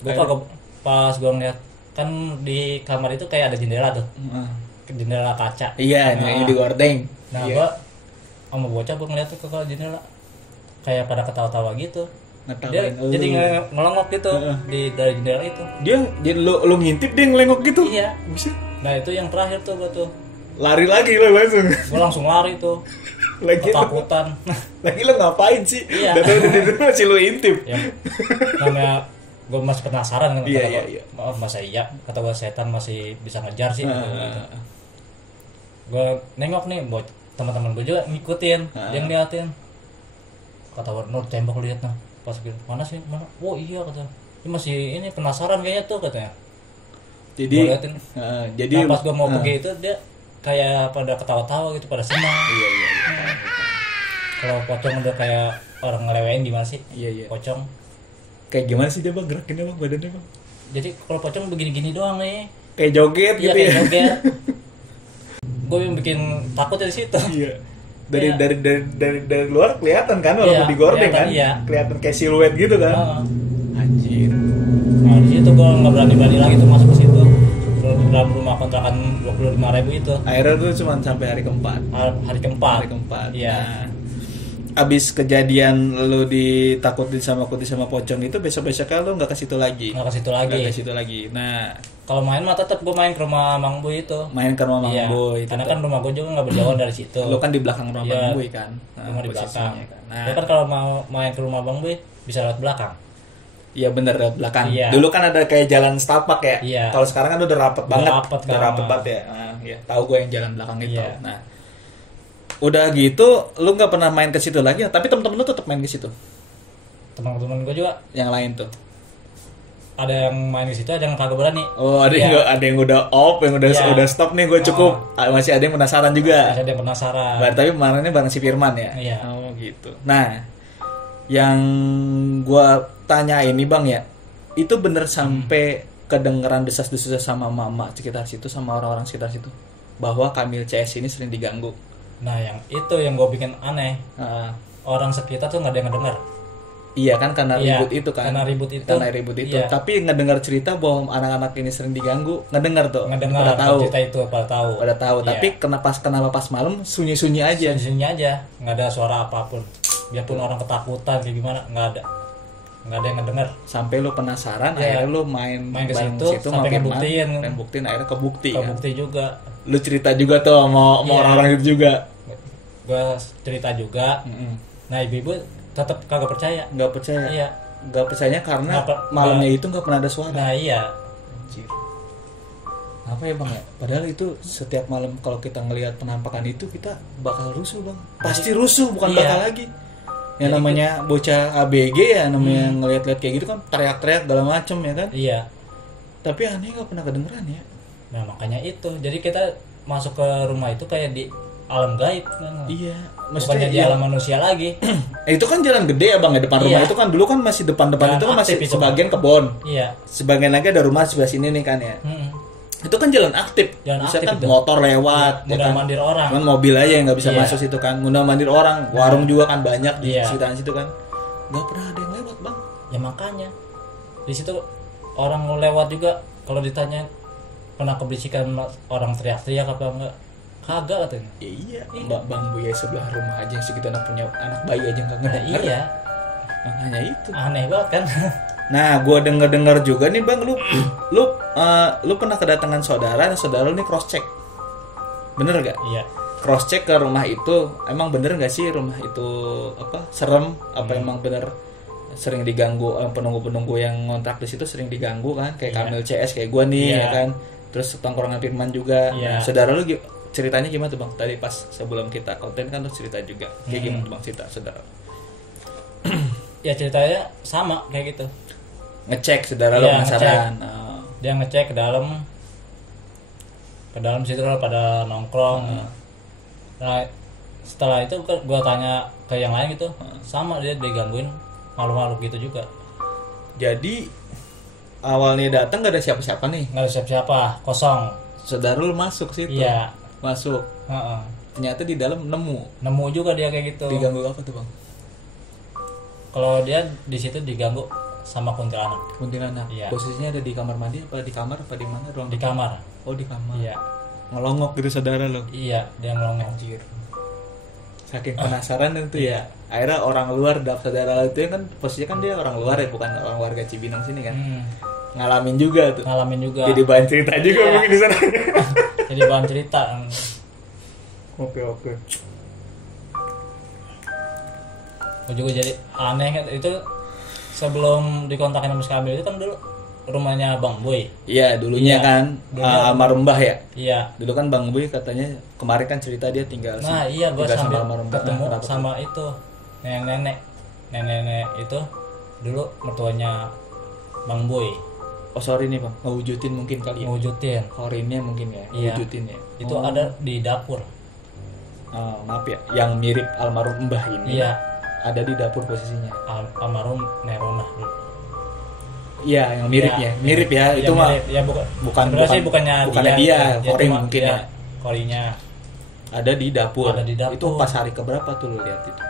Gua kagak pas gua ngeliat kan di kamar itu kayak ada jendela tuh, Ah. jendela kaca. Iya, Nah. yang di gordeng. Nah Iya. gua sama bocah gua ngeliat tuh ke jendela kayak pada ketawa-tawa gitu. Dia Ngetawain lu. jadi ngelongok gitu dari jendela itu. dia lu ngintip dia ngelengok gitu. Iya. Buset. Nah itu yang terakhir tuh gua tuh. Lari lagi lo langsung. Gua langsung lari tuh. Lagi lu, Ketakutan. lagi lu ngapain sih? Iya. Dan udah di situ masih lu intip. Ya, namanya gue masih penasaran kan. Iya, kata iya, gua, iya. "Oh, masa iya kata gue setan masih bisa ngejar sih gitu. Gue nengok nih buat teman-teman gue juga ngikutin, dia ngeliatin. Kata gue, "No, tembok lihat nah." Pas gitu, "Mana sih? Mana?" "Oh iya," kata. "Ini masih ini penasaran kayaknya tuh," katanya. Jadi Gua liatin. jadi Nah, pas gue mau pergi itu dia kayak pada ketawa-tawa gitu, pada senang. Iya, iya, iya. Kalau pocong udah kayak orang ngelewain gimana sih? Iya, iya. Pocong. Kayak gimana sih dia bang gerakinnya bang badannya bang? Jadi kalau pocong begini-gini doang nih. Kayak joget Iya gitu kayak ya. joget. Gue yang bikin takut dari situ. Iya. Dari, Iya. dari luar kelihatan kan walaupun Iya, di gordeng kelihatan, kan. iya. Kelihatan kayak siluet gitu kan. Heeh. Anjir. Nah di situ gue nggak berani lagi tuh masuk ke situ. Dalam rumah kontrakan 25.000 itu. Akhirnya tuh cuma sampai hari keempat. Hari keempat. Hari keempat. Iya. Nah, abis kejadian lu ditakutin sama kunti sama pocong itu besok-besoknya lu nggak ke situ lagi. Nggak ke situ lagi. Nggak ke situ lagi. Nah, Kalau main mah tetap gue main ke rumah Mang Boy itu. main ke rumah Mang Iya, Boy itu. karena tuh. kan rumah gue juga nggak berjauhan dari situ. Lu kan di belakang rumah Iya. Mang Boy kan. Rumah di posisinya belakang. kan. Nah, Gue kan kalau mau main ke rumah Bang Boy bisa lewat belakang. iya bener lewat belakang. Iya. Dulu kan ada kayak jalan setapak ya. Iya. Kalau sekarang kan udah rapet banget. rapet udah kan. rapet banget ya. Nah, iya. Tahu gue yang jalan belakang itu. Iya. Nah, udah gitu, lu nggak pernah main ke situ lagi, tapi temen-temen lu tetap main ke situ. Teman-teman gue juga Yang lain tuh. ada yang main di situ, ada yang kagak berani. Oh, ada yang Iya. ada yang udah off, yang udah Iya. udah stop nih, gue cukup. Masih ada yang penasaran juga. Masih ada yang penasaran. Tapi kemarinnya bareng si Firman ya. Iya. Oh gitu. Nah, yang gua tanya ini bang ya, itu bener sampai kedengeran desas-desus sama mama sekitar situ, sama orang-orang sekitar situ, bahwa Kamil CS ini sering diganggu. Nah yang itu yang gue bikin aneh, Ah, orang sekitar tuh nggak ada yang ngedenger. iya kan karena Iya, ribut itu kan. karena ribut itu. Karena ribut itu. Iya. Tapi ngedengar cerita bahwa anak-anak ini sering diganggu, ngedengar tuh. Ngedengar Pada tahu. cerita itu pada tahu. Pada tahu. Iya. Tapi kenapa pas malam sunyi-sunyi aja. di sini aja nggak ada suara apapun. Biarpun orang ketakutan kayak gimana nggak ada yang ngedenger. Sampai lu penasaran, Iya. akhirnya lu main ke bareng situ, sama sampai Firman, ngebuktiin. dan buktiin akhirnya kebukti kan. Kebukti juga. Lu cerita juga tuh sama Iya. orang-orang itu juga. Gue cerita juga. Nah ibu-ibu tetap kagak percaya. Nggak percaya. Iya. Nggak percayanya karena malamnya itu nggak pernah ada suara. Nah iya. Anjir. Apa ya bang ya? Padahal itu setiap malam kalau kita ngelihat penampakan itu kita bakal rusuh bang. Pasti rusuh, bukan Iya. bakal lagi. Yang namanya bocah ABG ya, namanya ngelihat-lihat kayak gitu kan teriak-teriak segala macem ya kan. Iya. Tapi aneh nggak pernah kedengeran ya. Nah makanya itu. Jadi kita masuk ke rumah itu kayak di alam gaib. Iya. Bukannya di iya. alam manusia lagi. Itu kan jalan gede ya bang ya, depan rumah Iya. itu kan dulu kan masih depan-depan Jalan itu kan masih aktif itu, sebagian kebon, Iya. sebagian lagi ada rumah sebelah sini nih kan ya. Itu kan jalan aktif, Jalan bisa aktif kan itu. motor lewat, ya Mudah kan? mandir orang. Cuman mobil aja yang nggak bisa Iya. masuk situ kan, mudah mandir orang, warung juga kan banyak di Iya. sekitaran situ kan, nggak pernah ada yang lewat bang. Ya makanya di situ orang lewat juga kalau ditanya pernah keberisikan orang teriak-teriak apa enggak, Kagak katanya. Ya iya, Mbak Bang Buya sebelah rumah aja segitu anak punya anak bayi aja nggak Nah, ngedenger. iya, Makanya itu. aneh banget kan. Nah, gua denger juga nih Bang, lu pernah kedatangan saudara lu nih cross check. Bener gak? Iya. Cross check ke rumah itu, emang bener gak sih rumah itu apa serem? Apa emang bener sering diganggu penunggu-penunggu yang ngontrak di situ sering diganggu kan? Kayak Iya. Kamil CS kayak gua nih Iya. ya kan. Terus tongkrongan Firman juga. Iya. Nah, saudara lu ceritanya gimana tuh Bang? Tadi pas sebelum kita konten kan lu cerita juga. Kayak gimana tuh Bang cerita saudara? Ya ceritanya sama kayak gitu. Ngecek saudara lu Iya, penasaran. Dia ngecek ke dalam situ lah pada nongkrong. Nah setelah itu gua tanya ke yang lain gitu, sama dia digangguin malu-malu gitu juga. Jadi awalnya datang gak ada siapa-siapa nih. Nggak ada siapa-siapa, kosong. Saudara lu masuk situ. Iya. Masuk. Heeh. Ternyata di dalam Nemu juga dia kayak gitu. diganggu apa tuh Bang? Kalau dia di situ diganggu sama kuntilanak Kuntilanak. Iya. Posisinya ada di kamar mandi apa di kamar apa di mana ruang? di kamar. Oh di kamar. Iya. Ngelongok gitu saudara lo. Iya, dia ngelongok. Anjir. Saking penasaran itu Iya. ya. Akhirnya orang luar saudara lo itu kan posisinya kan dia orang luar ya bukan orang warga Cibinong sini kan. Ngalamin juga tuh. Ngalamin juga. Jadi bahan cerita juga Iya. mungkin di sana. Jadi bahan cerita. Oke. Gue juga jadi aneh kan itu sebelum dikontakin sama si Kamil itu kan dulu rumahnya Bang Boy. Iya dulunya Iya. kan Dulunya- almarhum Mbah ya. Iya. Dulu kan Bang Boy katanya kemarin kan cerita dia tinggal Nah iya gue tinggal sambil almarhum Mbah. ketemu Nah, kenapa tuh? sama itu nenek itu dulu mertuanya Bang Boy Oh sorry nih Bang, ngewujudin mungkin kali ya. ngewujudin. Korinnya mungkin ya, Iya. ngewujudin ya. Itu Oh. ada di dapur. Maaf ya, yang mirip almarhum Mbah ini. Iya. Ada di dapur posisinya. Almarhum Nerona dulu. Iya, yang miripnya. Iya. Mirip ya, Iya, itu mah mirip. Ya, bukan sebenarnya sih bukannya dia, Korin cuma mungkin dia ya. Korinya Ada di dapur. Ada di dapur. Itu pas hari keberapa tuh lu lihat itu?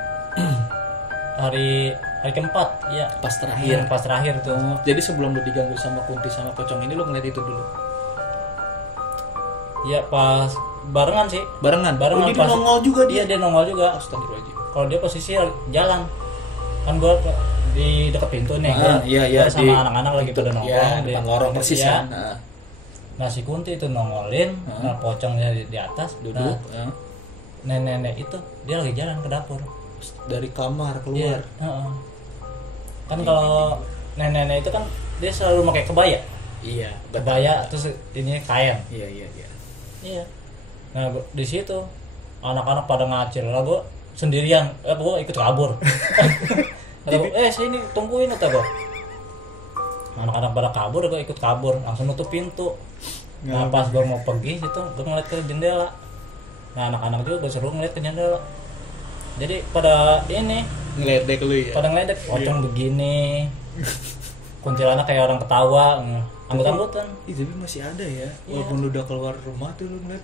hari keempat, iya. Pas terakhir. Pas terakhir tuh. Oh, jadi sebelum lu diganggu sama kunti sama pocong ini lu ngeliat itu dulu. Iya pas barengan sih. Barengan. Barengan Oh, jadi pas nongol juga Iya dia. dia nongol juga. Astagfirullahaladzim. Kalau dia posisi jalan kan gua di dekat pintu nih. Iya, Gua sama di- anak-anak lagi pada nongkrong. Iya, di- depan lorong persis iya. kan. Nah, Nah si kunti itu nongolin, nah pocongnya di atas, duduk Nah, nenek itu dia lagi jalan ke dapur. dari kamar Iya. keluar. Heeh. Kan kalau nenek itu kan dia selalu pakai kebaya. Iya, Kebaya terus ini kain. Iya. Iya. Nah di situ anak-anak pada ngacir lah gua sendirian, gua ikut kabur. Kata gua, sini tungguin kata gua. Anak-anak pada kabur, gua ikut kabur, langsung nutup pintu. Nah pas gua mau pergi situ, gua ngeliat ke jendela. Nah anak-anak juga gua suruh ngeliat ke jendela. Jadi pada ini, Ngeledek lu ya. pada ngeledek pocong begini. Kuntilanak kayak orang ketawa, anggut-anggutan. Ih, tapi masih ada ya. Iya. Walaupun lu udah keluar rumah tuh lu ngeliat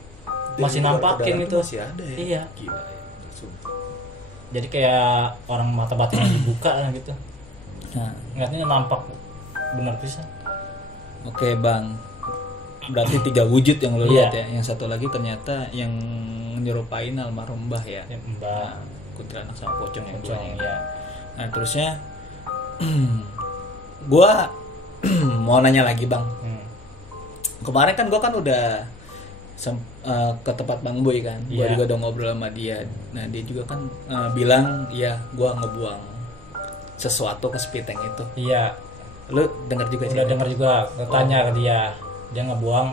dari Masih luar ke nampakin dalam gitu. tuh Masih ada ya. Iya. Gila ya. Sumpah. Jadi kayak orang mata batinnya dibuka lah gitu. Nah, Ngeliatnya nampak benar bisa. oke Bang. Berarti 3 wujud yang lu Iya. lihat ya. Yang satu lagi ternyata yang nyerupain almarhum Mbah ya. Ya, Mbak Kuntilanak sama pocong yang pocong duanya. ya. Nah, terusnya gua mau nanya lagi Bang. Kemarin kan gua kan udah ke tempat Bang Boy kan. Gua Iya. juga udah ngobrol sama dia. Nah, dia juga kan bilang, "Ya, gua ngebuang sesuatu ke Spiteng itu." Iya, Lu dengar juga sih? udah dengar juga. Tanya ke dia, dia ngebuang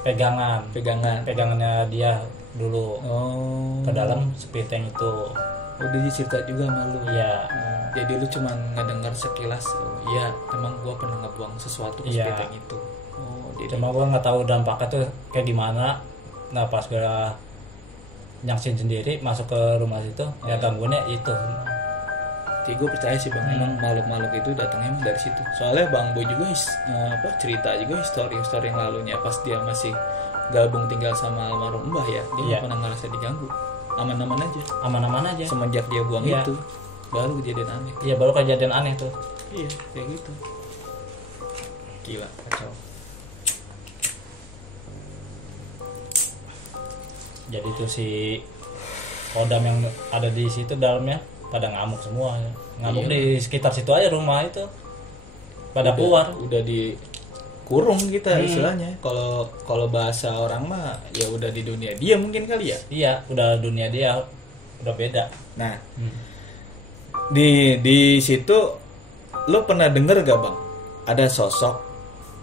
pegangannya dia dulu Oh. ke dalam sepiteng itu. Oh, dia cerita juga sama lu. Iya. Jadi lu cuman ngedengar sekilas. Oh, iya, emang gua pernah ngebuang sesuatu ke Iya. Spiteng itu. Oh, jadi Cuma gua nggak tahu dampaknya tuh kayak gimana. Nah pas gua nyaksin sendiri masuk ke rumah situ, ya gangguannya itu. jadi gue percaya sih Bang, emang makhluk-makhluk itu datangnya emang dari situ. Soalnya Bang Boy juga cerita juga histori yang lalunya pas dia masih gabung tinggal sama almarhum Mbah ya, dia Iya. nggak pernah ngerasa diganggu, aman-aman aja. Aman-aman aja. Semenjak dia buang Iya. itu, baru kejadian aneh. Iya baru kejadian aneh tuh. Iya, kayak gitu. Gila, kacau. Jadi tuh si kodam yang ada di situ dalamnya pada ngamuk semua ya. Ngamuk di sekitar situ aja rumah itu pada keluar. Udah dikurung kita istilahnya. Kalau bahasa orang mah ya udah di dunia dia mungkin kali ya. Iya, udah dunia dia udah beda. Nah, di situ lo pernah denger gak bang? Ada sosok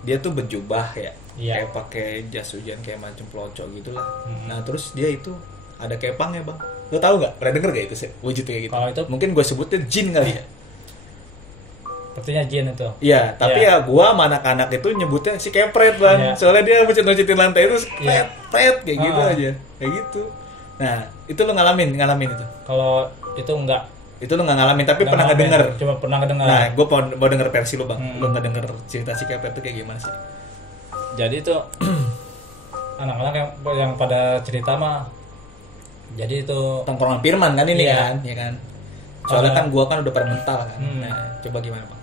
dia tuh berjubah ya, Iya. kayak pakai jas hujan kayak macam pelocok gitulah. Nah terus dia itu ada kepangnya bang. Lo tahu nggak? Pernah denger gak itu sih wujud kayak gitu? Kalau itu Mungkin gue sebutnya jin kali ya. sepertinya jin itu. Iya, tapi ya gua sama anak-anak itu nyebutnya si kepret bang. Iya. Soalnya dia mencet-mencetin lantai itu Iya. pret kayak gitu Ah. aja, kayak gitu. Nah itu lo ngalamin itu. Kalau itu enggak Itu lo nggak ngalamin tapi Nggak pernah ngalamin, ngedenger. cuma pernah ngedenger. Nah, gue mau denger versi lo bang. Hmm. Lo nggak denger cerita si kepret itu kayak gimana sih? Jadi itu anak-anak yang pada cerita mah, jadi itu Tongkrongan Firman kan ini Iya. kan, ya kan? Soalnya kan gua kan udah pada mental kan. Hmm. Nah, coba gimana bang?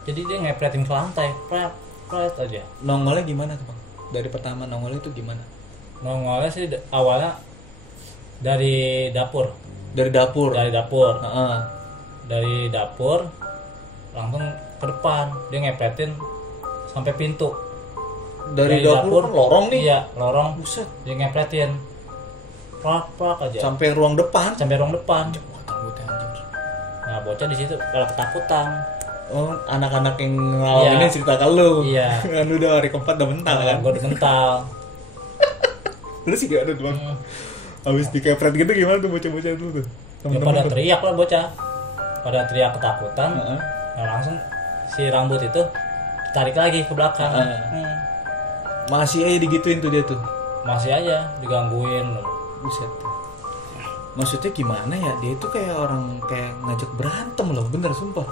jadi dia ngepretin ke lantai, pret aja. Nongolnya gimana tuh bang? Dari pertama nongolnya itu gimana? Nongolnya sih awalnya dari dapur, Dari dapur. dari dapur, Heeh. dari dapur langsung ke depan dia ngepretin sampai pintu. Dari dapur kan lorong nih. Iya, lorong. Buset. Dia ngepretin, prak aja Sampai ruang depan. sampai ruang depan. Wah, takut anjir. Nah bocah di situ pada ketakutan. Oh, anak-anak yang ngalamin Iya. cerita ke lu. Iya. Kan udah hari keempat udah mental kan. Gue udah mental. Terus sih gak ada tuh bang. Habis dikepret gitu gimana tuh bocah-bocah dulu tuh? Ya pada teriak lah bocah, pada teriak ketakutan. Heeh. Nah langsung si rambut itu ditarik lagi ke belakang. Heeh. Masih aja digituin tuh dia tuh. Masih aja digangguin. Buset. Maksudnya gimana ya? Dia itu kayak orang kayak ngajak berantem loh, bener sumpah.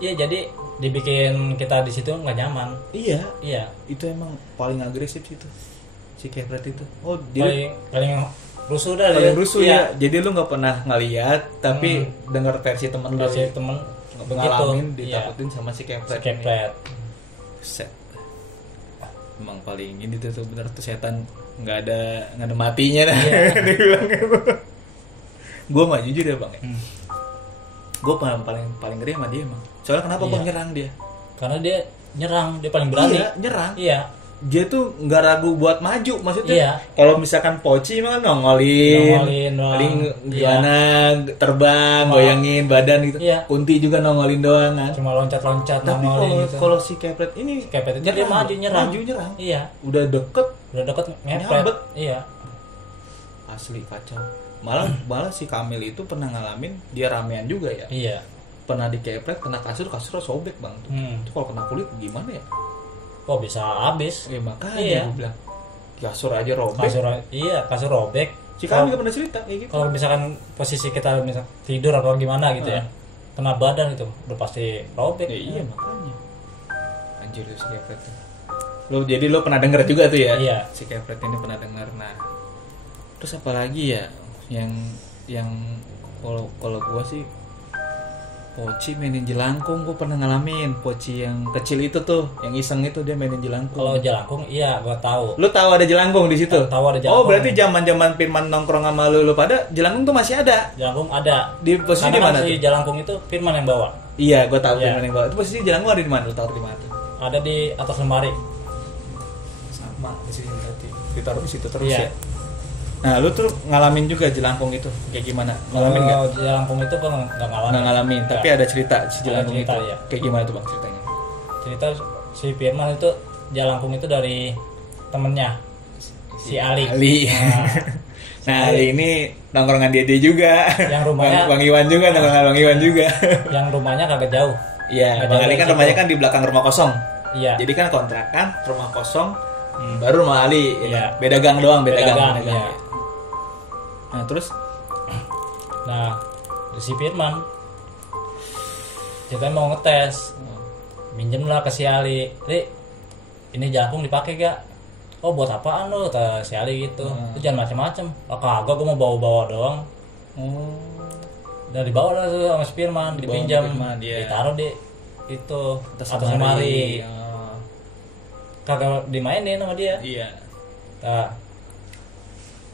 Iya jadi dibikin kita di situ nggak nyaman. Iya, Iya. itu emang paling agresif sih itu. Si kepret itu. Oh, dia Paling rusuh dah paling dia. rusuh Iya. ya. Jadi lu nggak pernah ngeliat, tapi dengar versi temen lu Si temen ngalamin begitu. ditakutin sama si Iya. kepret. Si kepret. Set. Emang paling ini tuh bener tuh setan nggak ada matinya dah. Iya. Dia bilang gitu. Gue mah jujur ya bang. Gue paling ngeri sama dia emang. Soalnya kenapa Iya. bang nyerang dia? Karena dia nyerang, dia paling berani. Iya, nyerang. Iya. Dia tuh nggak ragu buat maju, maksudnya. Iya. Kalau misalkan Poci mah kan nongolin doang. paling Iya. gimana terbang, Cuma- goyangin badan gitu. Iya. Kunti juga nongolin doang kan. Cuma loncat-loncat Tapi nongolin gitu. kalau si kepret ini Kepret itu dia maju nyerang. nyerang. Iya. Udah deket, Udah deket ngepret. Nyabet. Iya. asli kacau. Malah si Kamil itu pernah ngalamin dia ramean juga ya. Iya. Pernah dikepret, kena kasurnya sobek bang. Tuh. Hmm. Itu kalau kena kulit gimana ya? Kok bisa habis? Ya makanya Iya. gue bilang kasur aja robek. Kasur robek. Si Kamil juga pernah cerita kayak gitu. Kalau misalkan posisi kita misal tidur atau gimana gitu ya, Ah. kena badan itu udah pasti robek. Ya, iya makanya. Anjir si kepret tuh. Jadi lo pernah denger juga tuh ya? Iya. Si kepret ini pernah denger. Nah, terus apa lagi ya yang kalau gua sih Poci mainin jelangkung, gue pernah ngalamin. Poci yang kecil itu tuh, yang iseng itu dia mainin jelangkung. Kalau jelangkung iya gua tahu. Lu tahu ada jelangkung di situ? Tahu ada Oh, jelangkung. berarti zaman-zaman Firman nongkrong sama lu pada jelangkung tuh masih ada. Jelangkung ada. Di posisi di Karena mana kan si tuh? jelangkung itu Firman yang bawa. Iya, gue tahu Iya. Firman yang bawa. Itu posisi jelangkung ada di mana? Lu tahu di mana tuh? Ada di atas lemari. Sama di sini berarti. Ditaruh di situ terus Iya. ya. Nah, lu tuh ngalamin juga jelangkung itu kayak gimana? Ngalamin nggak? Kalau jelangkung itu gua nggak ngalamin. Nggak ngalamin, tapi Nggak. ada cerita si jelangkung cerita, itu. iya. Kayak gimana tuh bang ceritanya? Cerita si Firman itu jelangkung itu dari temennya si Ali. Nah, nah Ali ini nongkrongan dia juga. Yang rumahnya- Bang Iwan juga, nongkrongan Bang Iwan juga. Yang rumahnya kagak jauh. Iya, Nggak Bang jauh Ali dari kan situ. rumahnya kan di belakang rumah kosong. Iya. Jadi kan kontrakan, rumah kosong, baru rumah Ali. Ya. Iya. Beda gang doang, beda Beda gang. gang, iya. Nah terus, Nah, si Firman kita mau ngetes, minjem lah ke si Ali. Li, ini jelangkung dipakai gak? Oh buat apaan lo? Kata si Ali gitu. Lu jangan macem-macem. Oh kagak, gue mau bawa-bawa doang. oh, Dan dibawa lah tuh sama si Firman, Dibawa dipinjam, sama Firman, iya. ditaruh di itu atas atas lemari. Oh, Kagak dimainin sama dia. iya. Nah,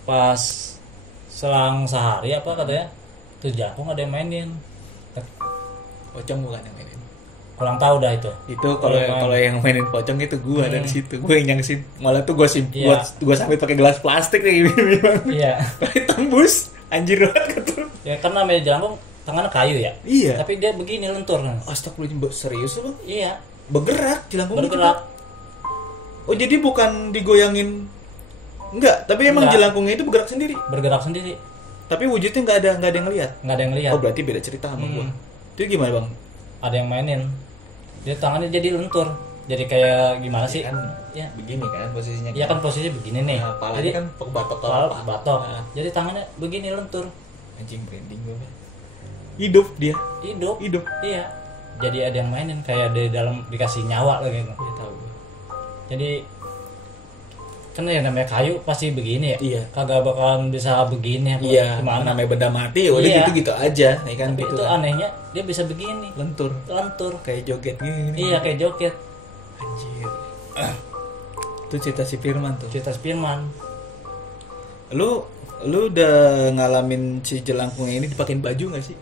pas selang sehari apa katanya tuh jelangkung ada yang mainin. Pocong bukan yang mainin. Kurang tahu dah itu. Itu kalau yang mainin pocong itu gua dari situ. Gua yang nyangsin. Malah tuh gua Iya. gua sampai pakai gelas plastik kayak gini Bang. Iya. Tapi tembus. Anjir banget gitu. Ya karena namanya jelangkung tangannya kayu ya. Iya. Tapi dia begini lentur. Astagfirullahaladzim, serius lu Bang? Iya. Bergerak jelangkung itu, Bergerak. Bang? Oh, jadi bukan digoyangin. Enggak, tapi emang Enggak. jelangkungnya itu bergerak sendiri. Bergerak sendiri. Tapi wujudnya nggak ada yang lihat. Nggak ada yang lihat. Oh, berarti beda cerita sama gua. Hmm. Itu gimana, Bang? Ada yang mainin. Dia tangannya jadi lentur. Jadi kayak gimana sih? Kan Ya. begini kan posisinya. Iya kan posisinya begini nih. Nah, palanya Jadi kan batok kepala batok. Nah, Jadi tangannya begini lentur. anjing branding gua. Bang. Hidup dia. Hidup. Hidup. Iya. Jadi ada yang mainin kayak di dalam dikasih nyawa lagi gitu. Ya tahu gua. Jadi kan yang namanya kayu pasti begini ya. Iya. Kagak bakalan bisa begini apa Iya, gimana. namanya benda mati, udah Iya. gitu-gitu aja, ya kan Tapi gitu. itu kan. anehnya dia bisa begini. Lentur, Lentur. kayak joget gini. Iya kayak joget. Anjir. Itu cerita si Firman tuh. Cerita Firman. Lu udah ngalamin si jelangkung ini dipakein baju nggak sih?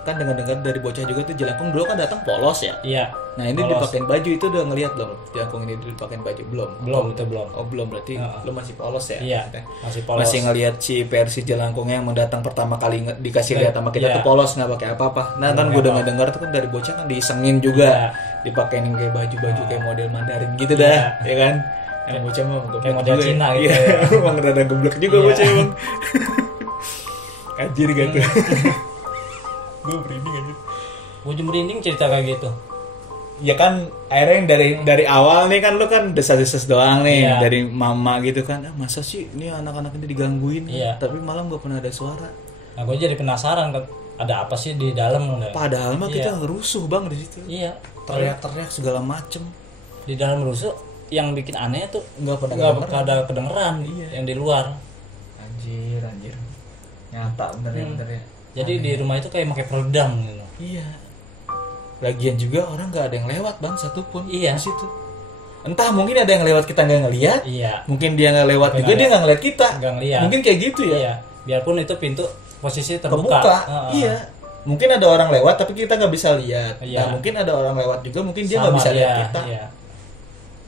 Kan dengar-dengar dari bocah juga tuh jelangkung dulu kan datang polos ya. Iya. Nah ini Polos. dipakein baju itu udah ngelihat belum? Jelangkung ini dipakein baju belum? Belum, itu belum. Oh belum, berarti Heeh. lu masih polos ya? Iya. maksudnya? Masih polos. Masih ngelihat si versi jelangkungnya yang mendatang pertama kali dikasih lihat sama kita Iya. tuh polos nggak pakai apa-apa. Nah kan gue udah dengar tuh kan dari bocah kan diisengin juga, Iya. dipakein kayak baju-baju kayak model Mandarin gitu Iya. dah, ya kan? Yang bocah mah kayak model Cina gitu Iya, ya. emang rada geblek juga Iya. bocah emang. Anjir gitu. Gue merinding anjir. Gue merinding cerita kayak gitu. Ya kan akhirnya yang dari awal nih kan lu kan desas-desas doang nih Iya. dari mama gitu kan. Masa sih ini anak-anak ini digangguin? Iya. Tapi malam gak pernah ada suara. Nah gue jadi penasaran kan ada apa sih di dalam. Padahal mah kita Iya. ngerusuh Bang di situ. Iya. Teriak-teriak segala macem. Di dalam rusuk yang bikin aneh tuh Nggak pernah nggak kedengeran. ada kedengeran Iya. yang di luar. Anjir. Nyata bener ya Hmm. bener ya. Jadi di rumah itu kayak pakai peredam gitu. Iya. Lagian juga orang nggak ada yang lewat Bang satupun Iya. di situ. Entah mungkin ada yang lewat kita nggak ngelihat. Iya. Mungkin dia nggak lewat Tapi juga nggak dia nggak ngeliat kita. Nggak ngeliat. Mungkin kayak gitu ya. Iya. Biarpun itu pintu posisi Kebuka. terbuka. Heeh. Iya. Mungkin ada orang lewat tapi kita nggak bisa lihat. Iya. Nah, mungkin ada orang lewat juga mungkin dia Sama nggak bisa lihat dia, kita. Iya.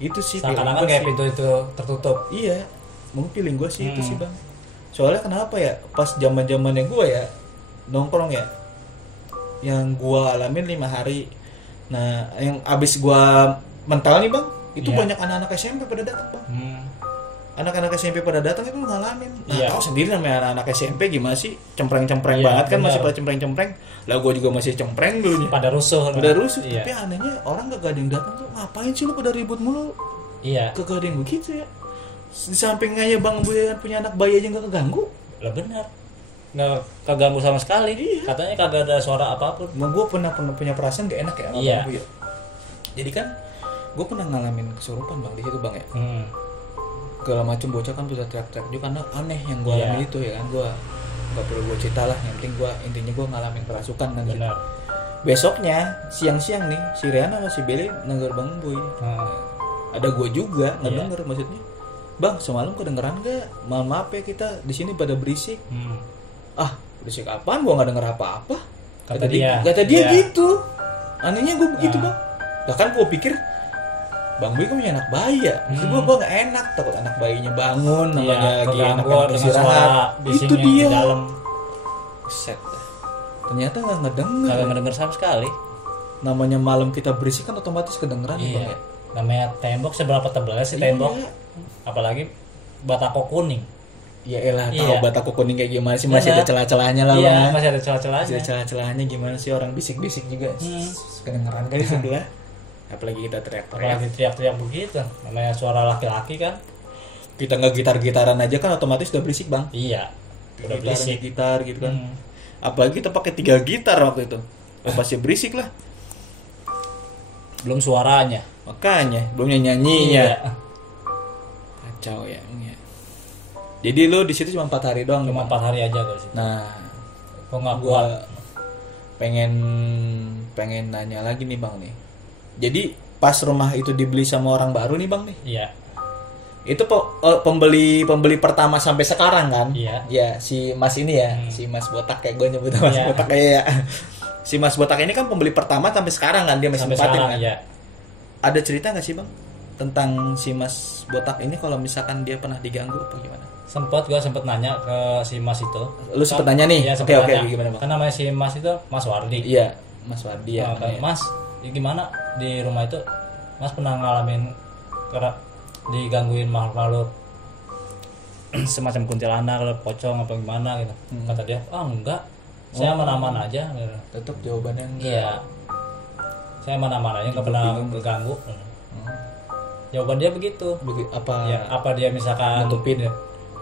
Itu sih Seakan-akan gua kayak sih. pintu itu tertutup. Iya. Mungkin feeling gue sih itu Hmm. sih Bang. Soalnya kenapa ya? Pas zaman-zamannya gue ya nongkrong ya. Yang gue alamin 5 hari. Nah, yang abis gue mental nih Bang, itu Iya. banyak anak-anak SMP pada datang Bang. Anak-anak SMP pada datang itu ngalamin. Nah, Iya. tahu sendiri namanya anak-anak SMP gimana sih? Cempreng-cempreng Iya, banget kan, benar. masih pada cempreng-cempreng. Lah gue juga masih cempreng dulunya. Pada rusuh. Udah rusuh, Iya. tapi anehnya orang gak ada yang datang tuh. Ngapain sih lu pada ribut mulu? Iya. Kagak ada yang begitu ya. Di sampingnya ya Bang Buya punya anak bayi aja gak keganggu. Lah benar. Nggak keganggu sama sekali. Iya. Katanya kagak ada suara apapun. Emang gue pernah punya perasaan gak enak ya sama Iya. Bang Buya. Jadi kan gue pernah ngalamin kesurupan Bang di situ Bang ya. Segala macam bocah kan bisa teriak-teriak juga karena aneh yang gue Iya. alami itu ya kan. Gue nggak perlu gue cerita lah, yang penting intinya gue ngalamin kerasukan kan gitu. Benar. Besoknya siang-siang nih si Riana sama si Beli negur Bang Boy. Ada gue juga nggak Iya. denger maksudnya. Bang semalam kedengeran gak? Maaf ya kita di sini pada berisik. Ah berisik apaan? Gue nggak denger apa-apa. Kata dia. Kata dia Iya. gitu. Anehnya gue begitu Nah. Bang. Lah kan gue pikir Bang Boy kan punya anak bayi ya. Maksud gue gak enak, takut anak bayinya bangun, namanya lagi keganggu anak dengan istirahat. suara Itu bisingnya dia. di dalam. Set dah. Ternyata gak ngedenger. Kagak ngedenger sama sekali. Namanya malam kita berisik kan otomatis kedengeran nih Bang Iya. ya. Namanya tembok seberapa tebalnya sih tembok? Iya. Apalagi batako kuning. Ya elah tahu Iya. batako kuning kayak gimana sih, masih Benar. ada celah-celahnya lah Iya, Bang. ya. masih ada Masih celah-celahnya. ada celah-celahnya gimana sih orang bisik-bisik juga. Kedengeran kan di sebelah. Apalagi kita teriak-teriak. Apalagi teriak-teriak begitu. Namanya suara laki-laki kan. Kita nggak gitar-gitaran aja kan otomatis udah berisik Bang. Iya. Udah Gitar, berisik. gitar gitu kan. Hmm. Apalagi kita pakai 3 gitar waktu itu. Ya pasti berisik lah. Belum suaranya. Makanya belum nyanyinya. Iya. Kacau ya. Emang ya. Jadi lu di situ cuma 4 hari doang. Cuma Bang? 4 hari aja gue sih. Nah, Kok nggak gua kuat. pengen nanya lagi nih Bang nih. Jadi pas rumah itu dibeli sama orang baru nih Bang nih. Iya. Itu pembeli pertama sampai sekarang kan? Iya. Ya, si Mas ini ya, si Mas Botak kayak gue nyebut Mas Iya. Botak kayak ya. Si Mas Botak ini kan pembeli pertama sampai sekarang kan dia masih Sampai nempatin sekarang kan? ya. Ada cerita nggak sih bang tentang si Mas Botak ini kalau misalkan dia pernah diganggu apa gimana? Gue sempet nanya ke si Mas itu. Lu sempet nanya nih? Iya, sempet Oke, nanya. gimana bang? Kan namanya si Mas itu Mas Wardi. Iya, Mas Wardi ya. Nah, kan, Mas, ya gimana di rumah itu? Mas pernah ngalamin karena digangguin makhluk semacam kuntilanak, pocong apa gimana gitu. Kata dia, enggak. Saya aman-aman aja. Gitu. Tetap jawabannya enggak. Iya. Saya aman-aman aja, nggak pernah keganggu. Jawaban dia begitu. Apa? Ya, apa dia misalkan Nutupin ya?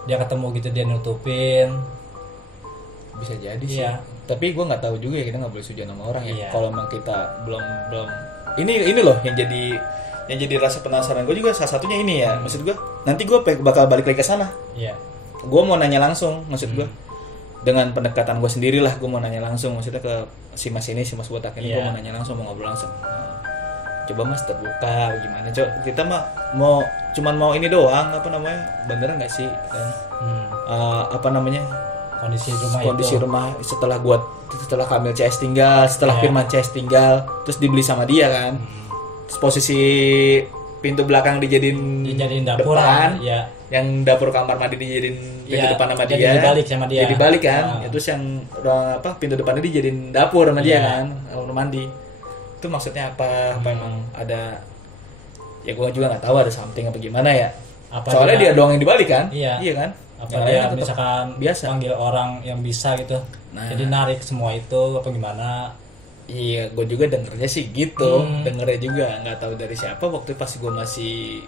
dia ketemu gitu dia nutupin. Bisa jadi sih. Iya. Tapi gue nggak tahu juga ya, kita nggak boleh sujon sama orang ya. Iya. Kalau memang kita belum ini loh yang jadi rasa penasaran gue juga salah satunya ini ya. Maksud gue nanti gue bakal balik lagi ke sana. Iya. Gue mau nanya langsung, maksud gue dengan pendekatan gue sendiri lah, gue mau nanya langsung maksudnya ke si Mas ini, si Mas Botak ini, gue Iya. mau nanya langsung, mau ngobrol langsung. Coba Mas terbuka gimana? Coba kita mah cuman mau ini doang, apa namanya? Bener nggak sih? Dan apa namanya? Kondisi rumah setelah Kamil CS tinggal, setelah Iya. Firman CS tinggal, terus dibeli sama dia kan. Terus posisi pintu belakang dijadiin dapur depan, ya. yang dapur kamar mandi dijadiin pintu Iya, depan sama jadi dia. dibalik sama dia. Jadi balik kan. Ah. Ya, terus yang pintu depannya dijadiin dapur sama dia Iya. kan, kamar mandi. Itu maksudnya apa? Apa emang ada? Ya gua juga nggak tahu ada something apa gimana ya. Apa Soalnya dia doang yang dibalik kan? Iya. Iya kan? Apa Yang dia lainnya tetap misalkan biasa. panggil orang yang bisa gitu. Nah. Jadi narik semua itu apa gimana? Iya, gue juga dengernya sih gitu. Hmm. Dengernya juga nggak tahu dari siapa. Waktu pas gue masih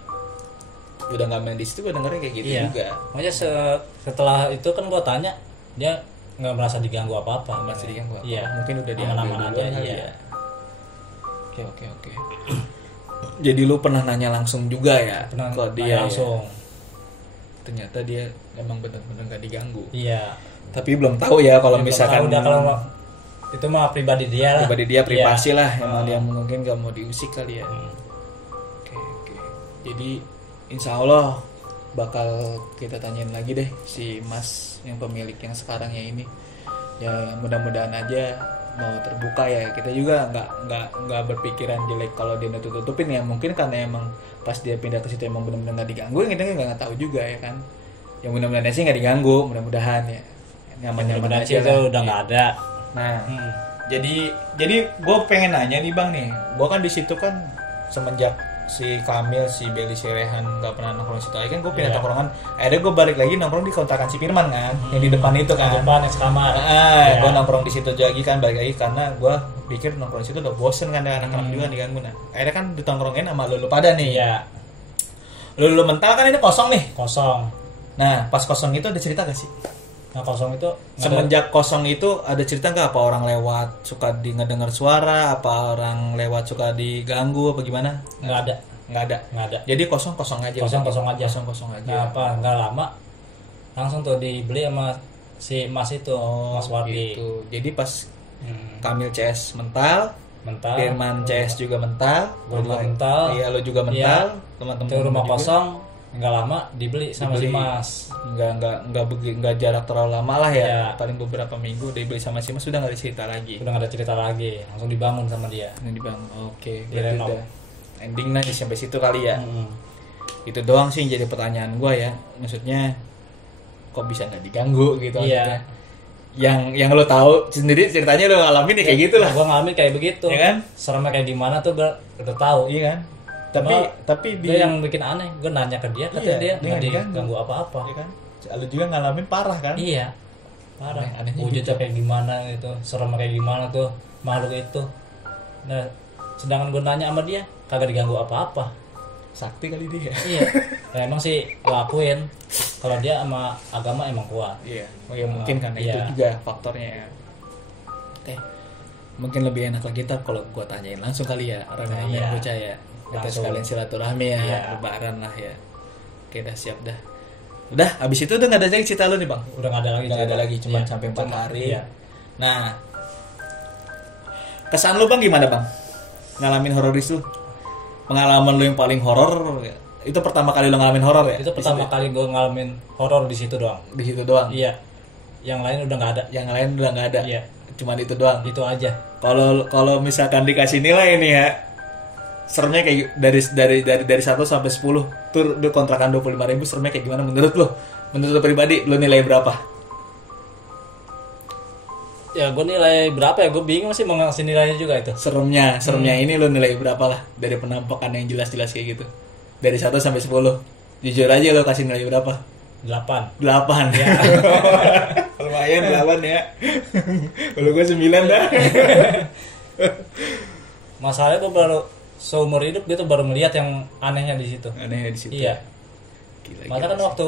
udah nggak main di situ, gue dengernya kayak gitu Iya. juga. Makanya setelah itu kan gua tanya, dia nggak merasa diganggu apa-apa. Masih diganggu apa? Iya. Mungkin udah diambil Aman-aman duluan aja, kali iya. ya. Oke. Jadi lu pernah nanya langsung juga ya Pernah ke nanya dia langsung. ya? Ternyata dia emang benar-benar nggak diganggu. Iya. Tapi belum tahu ya kalau Ya, belum misalkan tahu dah, kalau itu mah pribadi dia lah. pribadi dia privasi Iya. lah, emang dia mungkin nggak mau diusik kali ya. Hmm. Oke. Jadi insya Allah bakal kita tanyain lagi deh si Mas yang pemilik yang sekarang ya ini. Ya mudah-mudahan aja mau terbuka ya. Kita juga nggak berpikiran jelek kalau dia nutup-tutupin ya. Mungkin karena emang pas dia pindah ke situ emang benar-benar nggak diganggu. Kita nggak tahu juga ya kan. Yang mudah-mudahan sih nggak diganggu. Mudah-mudahan ya. Nyaman-nyaman Mudah-mudahan aja sih itu lah. udah nggak ada. Nah. Hmm. Jadi gue pengen nanya nih bang nih, gue kan di situ kan semenjak si Kamil, si Beli, si Rehan nggak pernah nongkrong di situ lagi kan, gue pindah Iya. tongkrongan. Akhirnya gue balik lagi nongkrong di kontrakan si Firman kan, yang di depan itu Di kan. depan yang sekamar. Iya. Gue nongkrong di situ lagi kan, balik lagi karena gue pikir nongkrong di situ udah bosen kan, ada anak-anak juga diganggu. Nah, akhirnya kan ditongkrongin sama lu pada nih. Iya. Lu mental kan ini kosong nih. Kosong. Nah, pas kosong itu ada cerita gak sih? Nah kosong itu nggak ada- Semenjak kosong itu ada cerita nggak, apa orang lewat suka ngedengar suara, apa orang lewat suka diganggu apa gimana? nggak ada. Nggak ada. Jadi kosong aja. Kosong aja. Kosong aja. Nah apa nggak lama langsung tuh dibeli sama si Mas itu, Mas Wardi. Gitu. Jadi pas Hmm. Kamil CS mental, Mental. Firman CS juga mental, Gua juga berdua- mental. Iya, lo juga mental, Iya. teman-teman Itu rumah juga. kosong nggak lama dibeli sama si Dibeli. Mas. Nggak jarak terlalu lama lah ya. Iya. Paling beberapa minggu dibeli sama si Mas, sudah nggak ada cerita lagi. Udah nggak ada cerita lagi, langsung dibangun sama dia. Ini dibangun. Oke, berarti Direnov. udah endingnya sampai situ kali ya. Hmm. Itu doang sih yang jadi pertanyaan gue ya, maksudnya kok bisa nggak diganggu gitu. Iya. maksudnya. Yang lo tahu sendiri ceritanya lo ngalamin ya kayak gitu lah. Gua ngalamin kayak begitu. Ya kan? Seremnya kayak gimana tuh gua udah tahu. Iya kan, tapi dia yang bikin aneh. Gua nanya ke dia, Iya, katanya dia dia nggak nggak diganggu apa-apa. Iya kan, lo juga ngalamin parah kan. Iya. Parah. Anehnya Wujudnya kayak gimana gitu, seremnya kayak gimana tuh makhluk itu. Nah, sedangkan gue nanya sama dia, kagak diganggu apa-apa. Sakti kali dia. Iya. Nah, emang sih gue akuin kalau dia sama agama emang kuat. Iya, oh ya mungkin karena itu Iya. juga faktornya ya. Mungkin lebih enak lagi kalau gue tanyain langsung kali ya, orang-orang yang Iya. bocah ya. Kita Langsung. sekalian silaturahmi ya, Iya. lebaran lah ya. Oke, dah siap dah. Udah, abis itu udah nggak ada lagi cerita lu nih bang? Udah nggak ada lagi. Udah nggak ada cerita. lagi, cuma Iya. sampai 4 hari. Iya. Nah, kesan lu bang gimana bang? Ngalamin horor itu? Pengalaman lu yang paling horor Itu pertama kali lo ngalamin horor ya? Itu Di pertama situ? kali gue ngalamin horor di situ doang. Di situ doang. Iya. Yang lain udah nggak ada. Yang lain udah nggak ada. Iya. Cuman itu doang. Itu aja. Kalau misalkan dikasih nilai nih ya, seremnya kayak dari 1 sampai 10 tuh kontrakan 25.000, seremnya kayak gimana menurut lo? Menurut lo pribadi lo nilai berapa? Ya gue nilai berapa ya? Gue bingung sih mau ngasih nilainya juga itu. Seremnya ini lo nilai berapa lah dari penampakan yang jelas-jelas kayak gitu? Dari 1 sampai 10. Jujur aja lo kasih nilai berapa? 8. 8 ya. Lumayan 8 ya. Kalau gue 9 dah. Masalahnya gue baru seumur hidup gitu baru melihat yang anehnya di situ. Aneh di situ. Iya. Gila, Masa kan waktu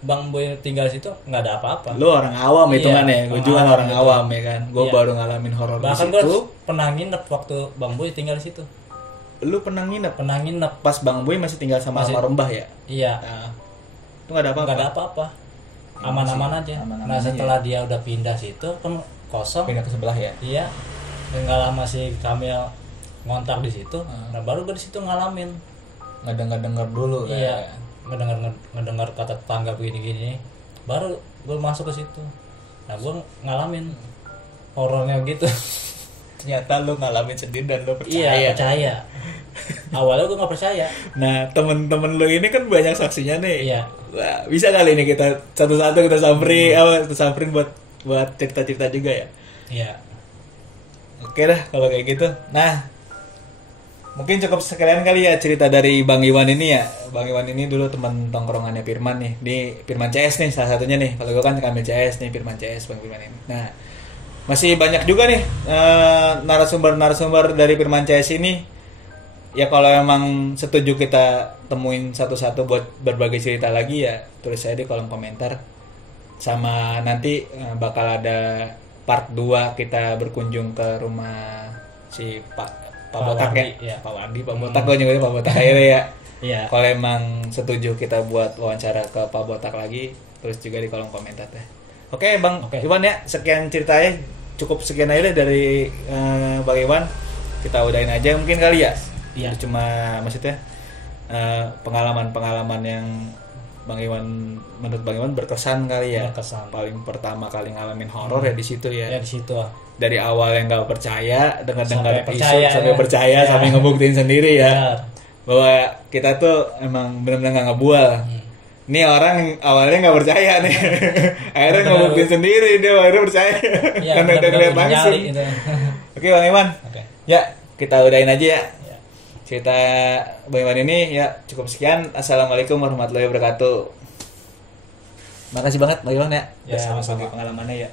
Bang Boy tinggal di situ nggak ada apa-apa. Lo orang awam Iya, hitungannya, gue orang juga awam orang gitu. awam ya kan. Gue Iya. baru ngalamin horor di Bahkan situ. gue pernah nginep waktu Bang Boy tinggal di situ. Lu pernah nginep Pernah nginep. pas Bang Boy masih tinggal sama Masih. almarhum Mbah ya? Iya. Nah, itu nggak ada apa-apa. Nggak ada apa-apa. Aman-aman aja. Aman-aman Nah aja. setelah dia udah pindah situ kan kosong. Pindah ke sebelah ya. Iya. Dan nggak lama si Kamil ngontak di situ. Nah baru gue di situ ngalamin. Ngedenger dulu Iya. ya. Ngedengar kata tetangga begini-gini. Baru gue masuk ke situ. Nah gue ngalamin horornya gitu. Ternyata lu ngalamin sendiri dan lu percaya. Iya percaya. Awalnya gue nggak percaya. Nah, temen-temen lu ini kan banyak saksinya nih. Iya. Wah, bisa kali ini kita satu-satu kita samperin buat cerita-cerita juga ya. Iya. Oke dah kalau kayak gitu. Nah, mungkin cukup sekalian kali ya cerita dari Bang Iwan ini ya. Bang Iwan ini dulu teman tongkrongannya Firman nih. Di Firman CS nih salah satunya nih. Kalau gue kan Kamil CS nih, Firman CS Bang Firman ini. Nah, masih banyak juga nih narasumber dari Firman CS ini. Ya kalau emang setuju kita temuin satu-satu buat berbagi cerita lagi ya tulis aja di kolom komentar. Sama nanti bakal ada part 2 kita berkunjung ke rumah si Pak Botak Wandi, ya. ya. Pak Wandi, Pak Botak gue nyebutnya Pak Botak akhirnya ya. Iya. Kalau emang setuju kita buat wawancara ke Pak Botak lagi, tulis juga di kolom komentar deh. Oke Bang Oke. Iwan ya, sekian ceritanya. Cukup sekian aja deh dari Bang Iwan. Kita udahin aja mungkin kali ya. Iya. Itu cuma maksudnya pengalaman-pengalaman yang Bang Iwan menurut Bang Iwan berkesan kali ya. Berkesan. Paling pertama kali ngalamin horor ya di situ ya. Ya di situ ah. Dari awal yang nggak percaya, dengar-dengar Sampai isu percaya, sampai ya. percaya, Ya. sampai ngebuktiin sendiri ya. Benar. Bahwa kita tuh emang benar-benar nggak ngebual. Nih orang awalnya nggak percaya nih, akhirnya Benar. ngebuktiin sendiri dia akhirnya percaya Iya, karena udah ngeliat benar-benar langsung. nyali gitu. Oke Bang Iwan, Oke. ya kita udahin aja ya. Ya. Cerita Bang Iwan ini ya cukup sekian. Assalamualaikum warahmatullahi wabarakatuh. Makasih banget Bang Iwan ya, Ya, udah sama-sama. berbagi pengalamannya ya.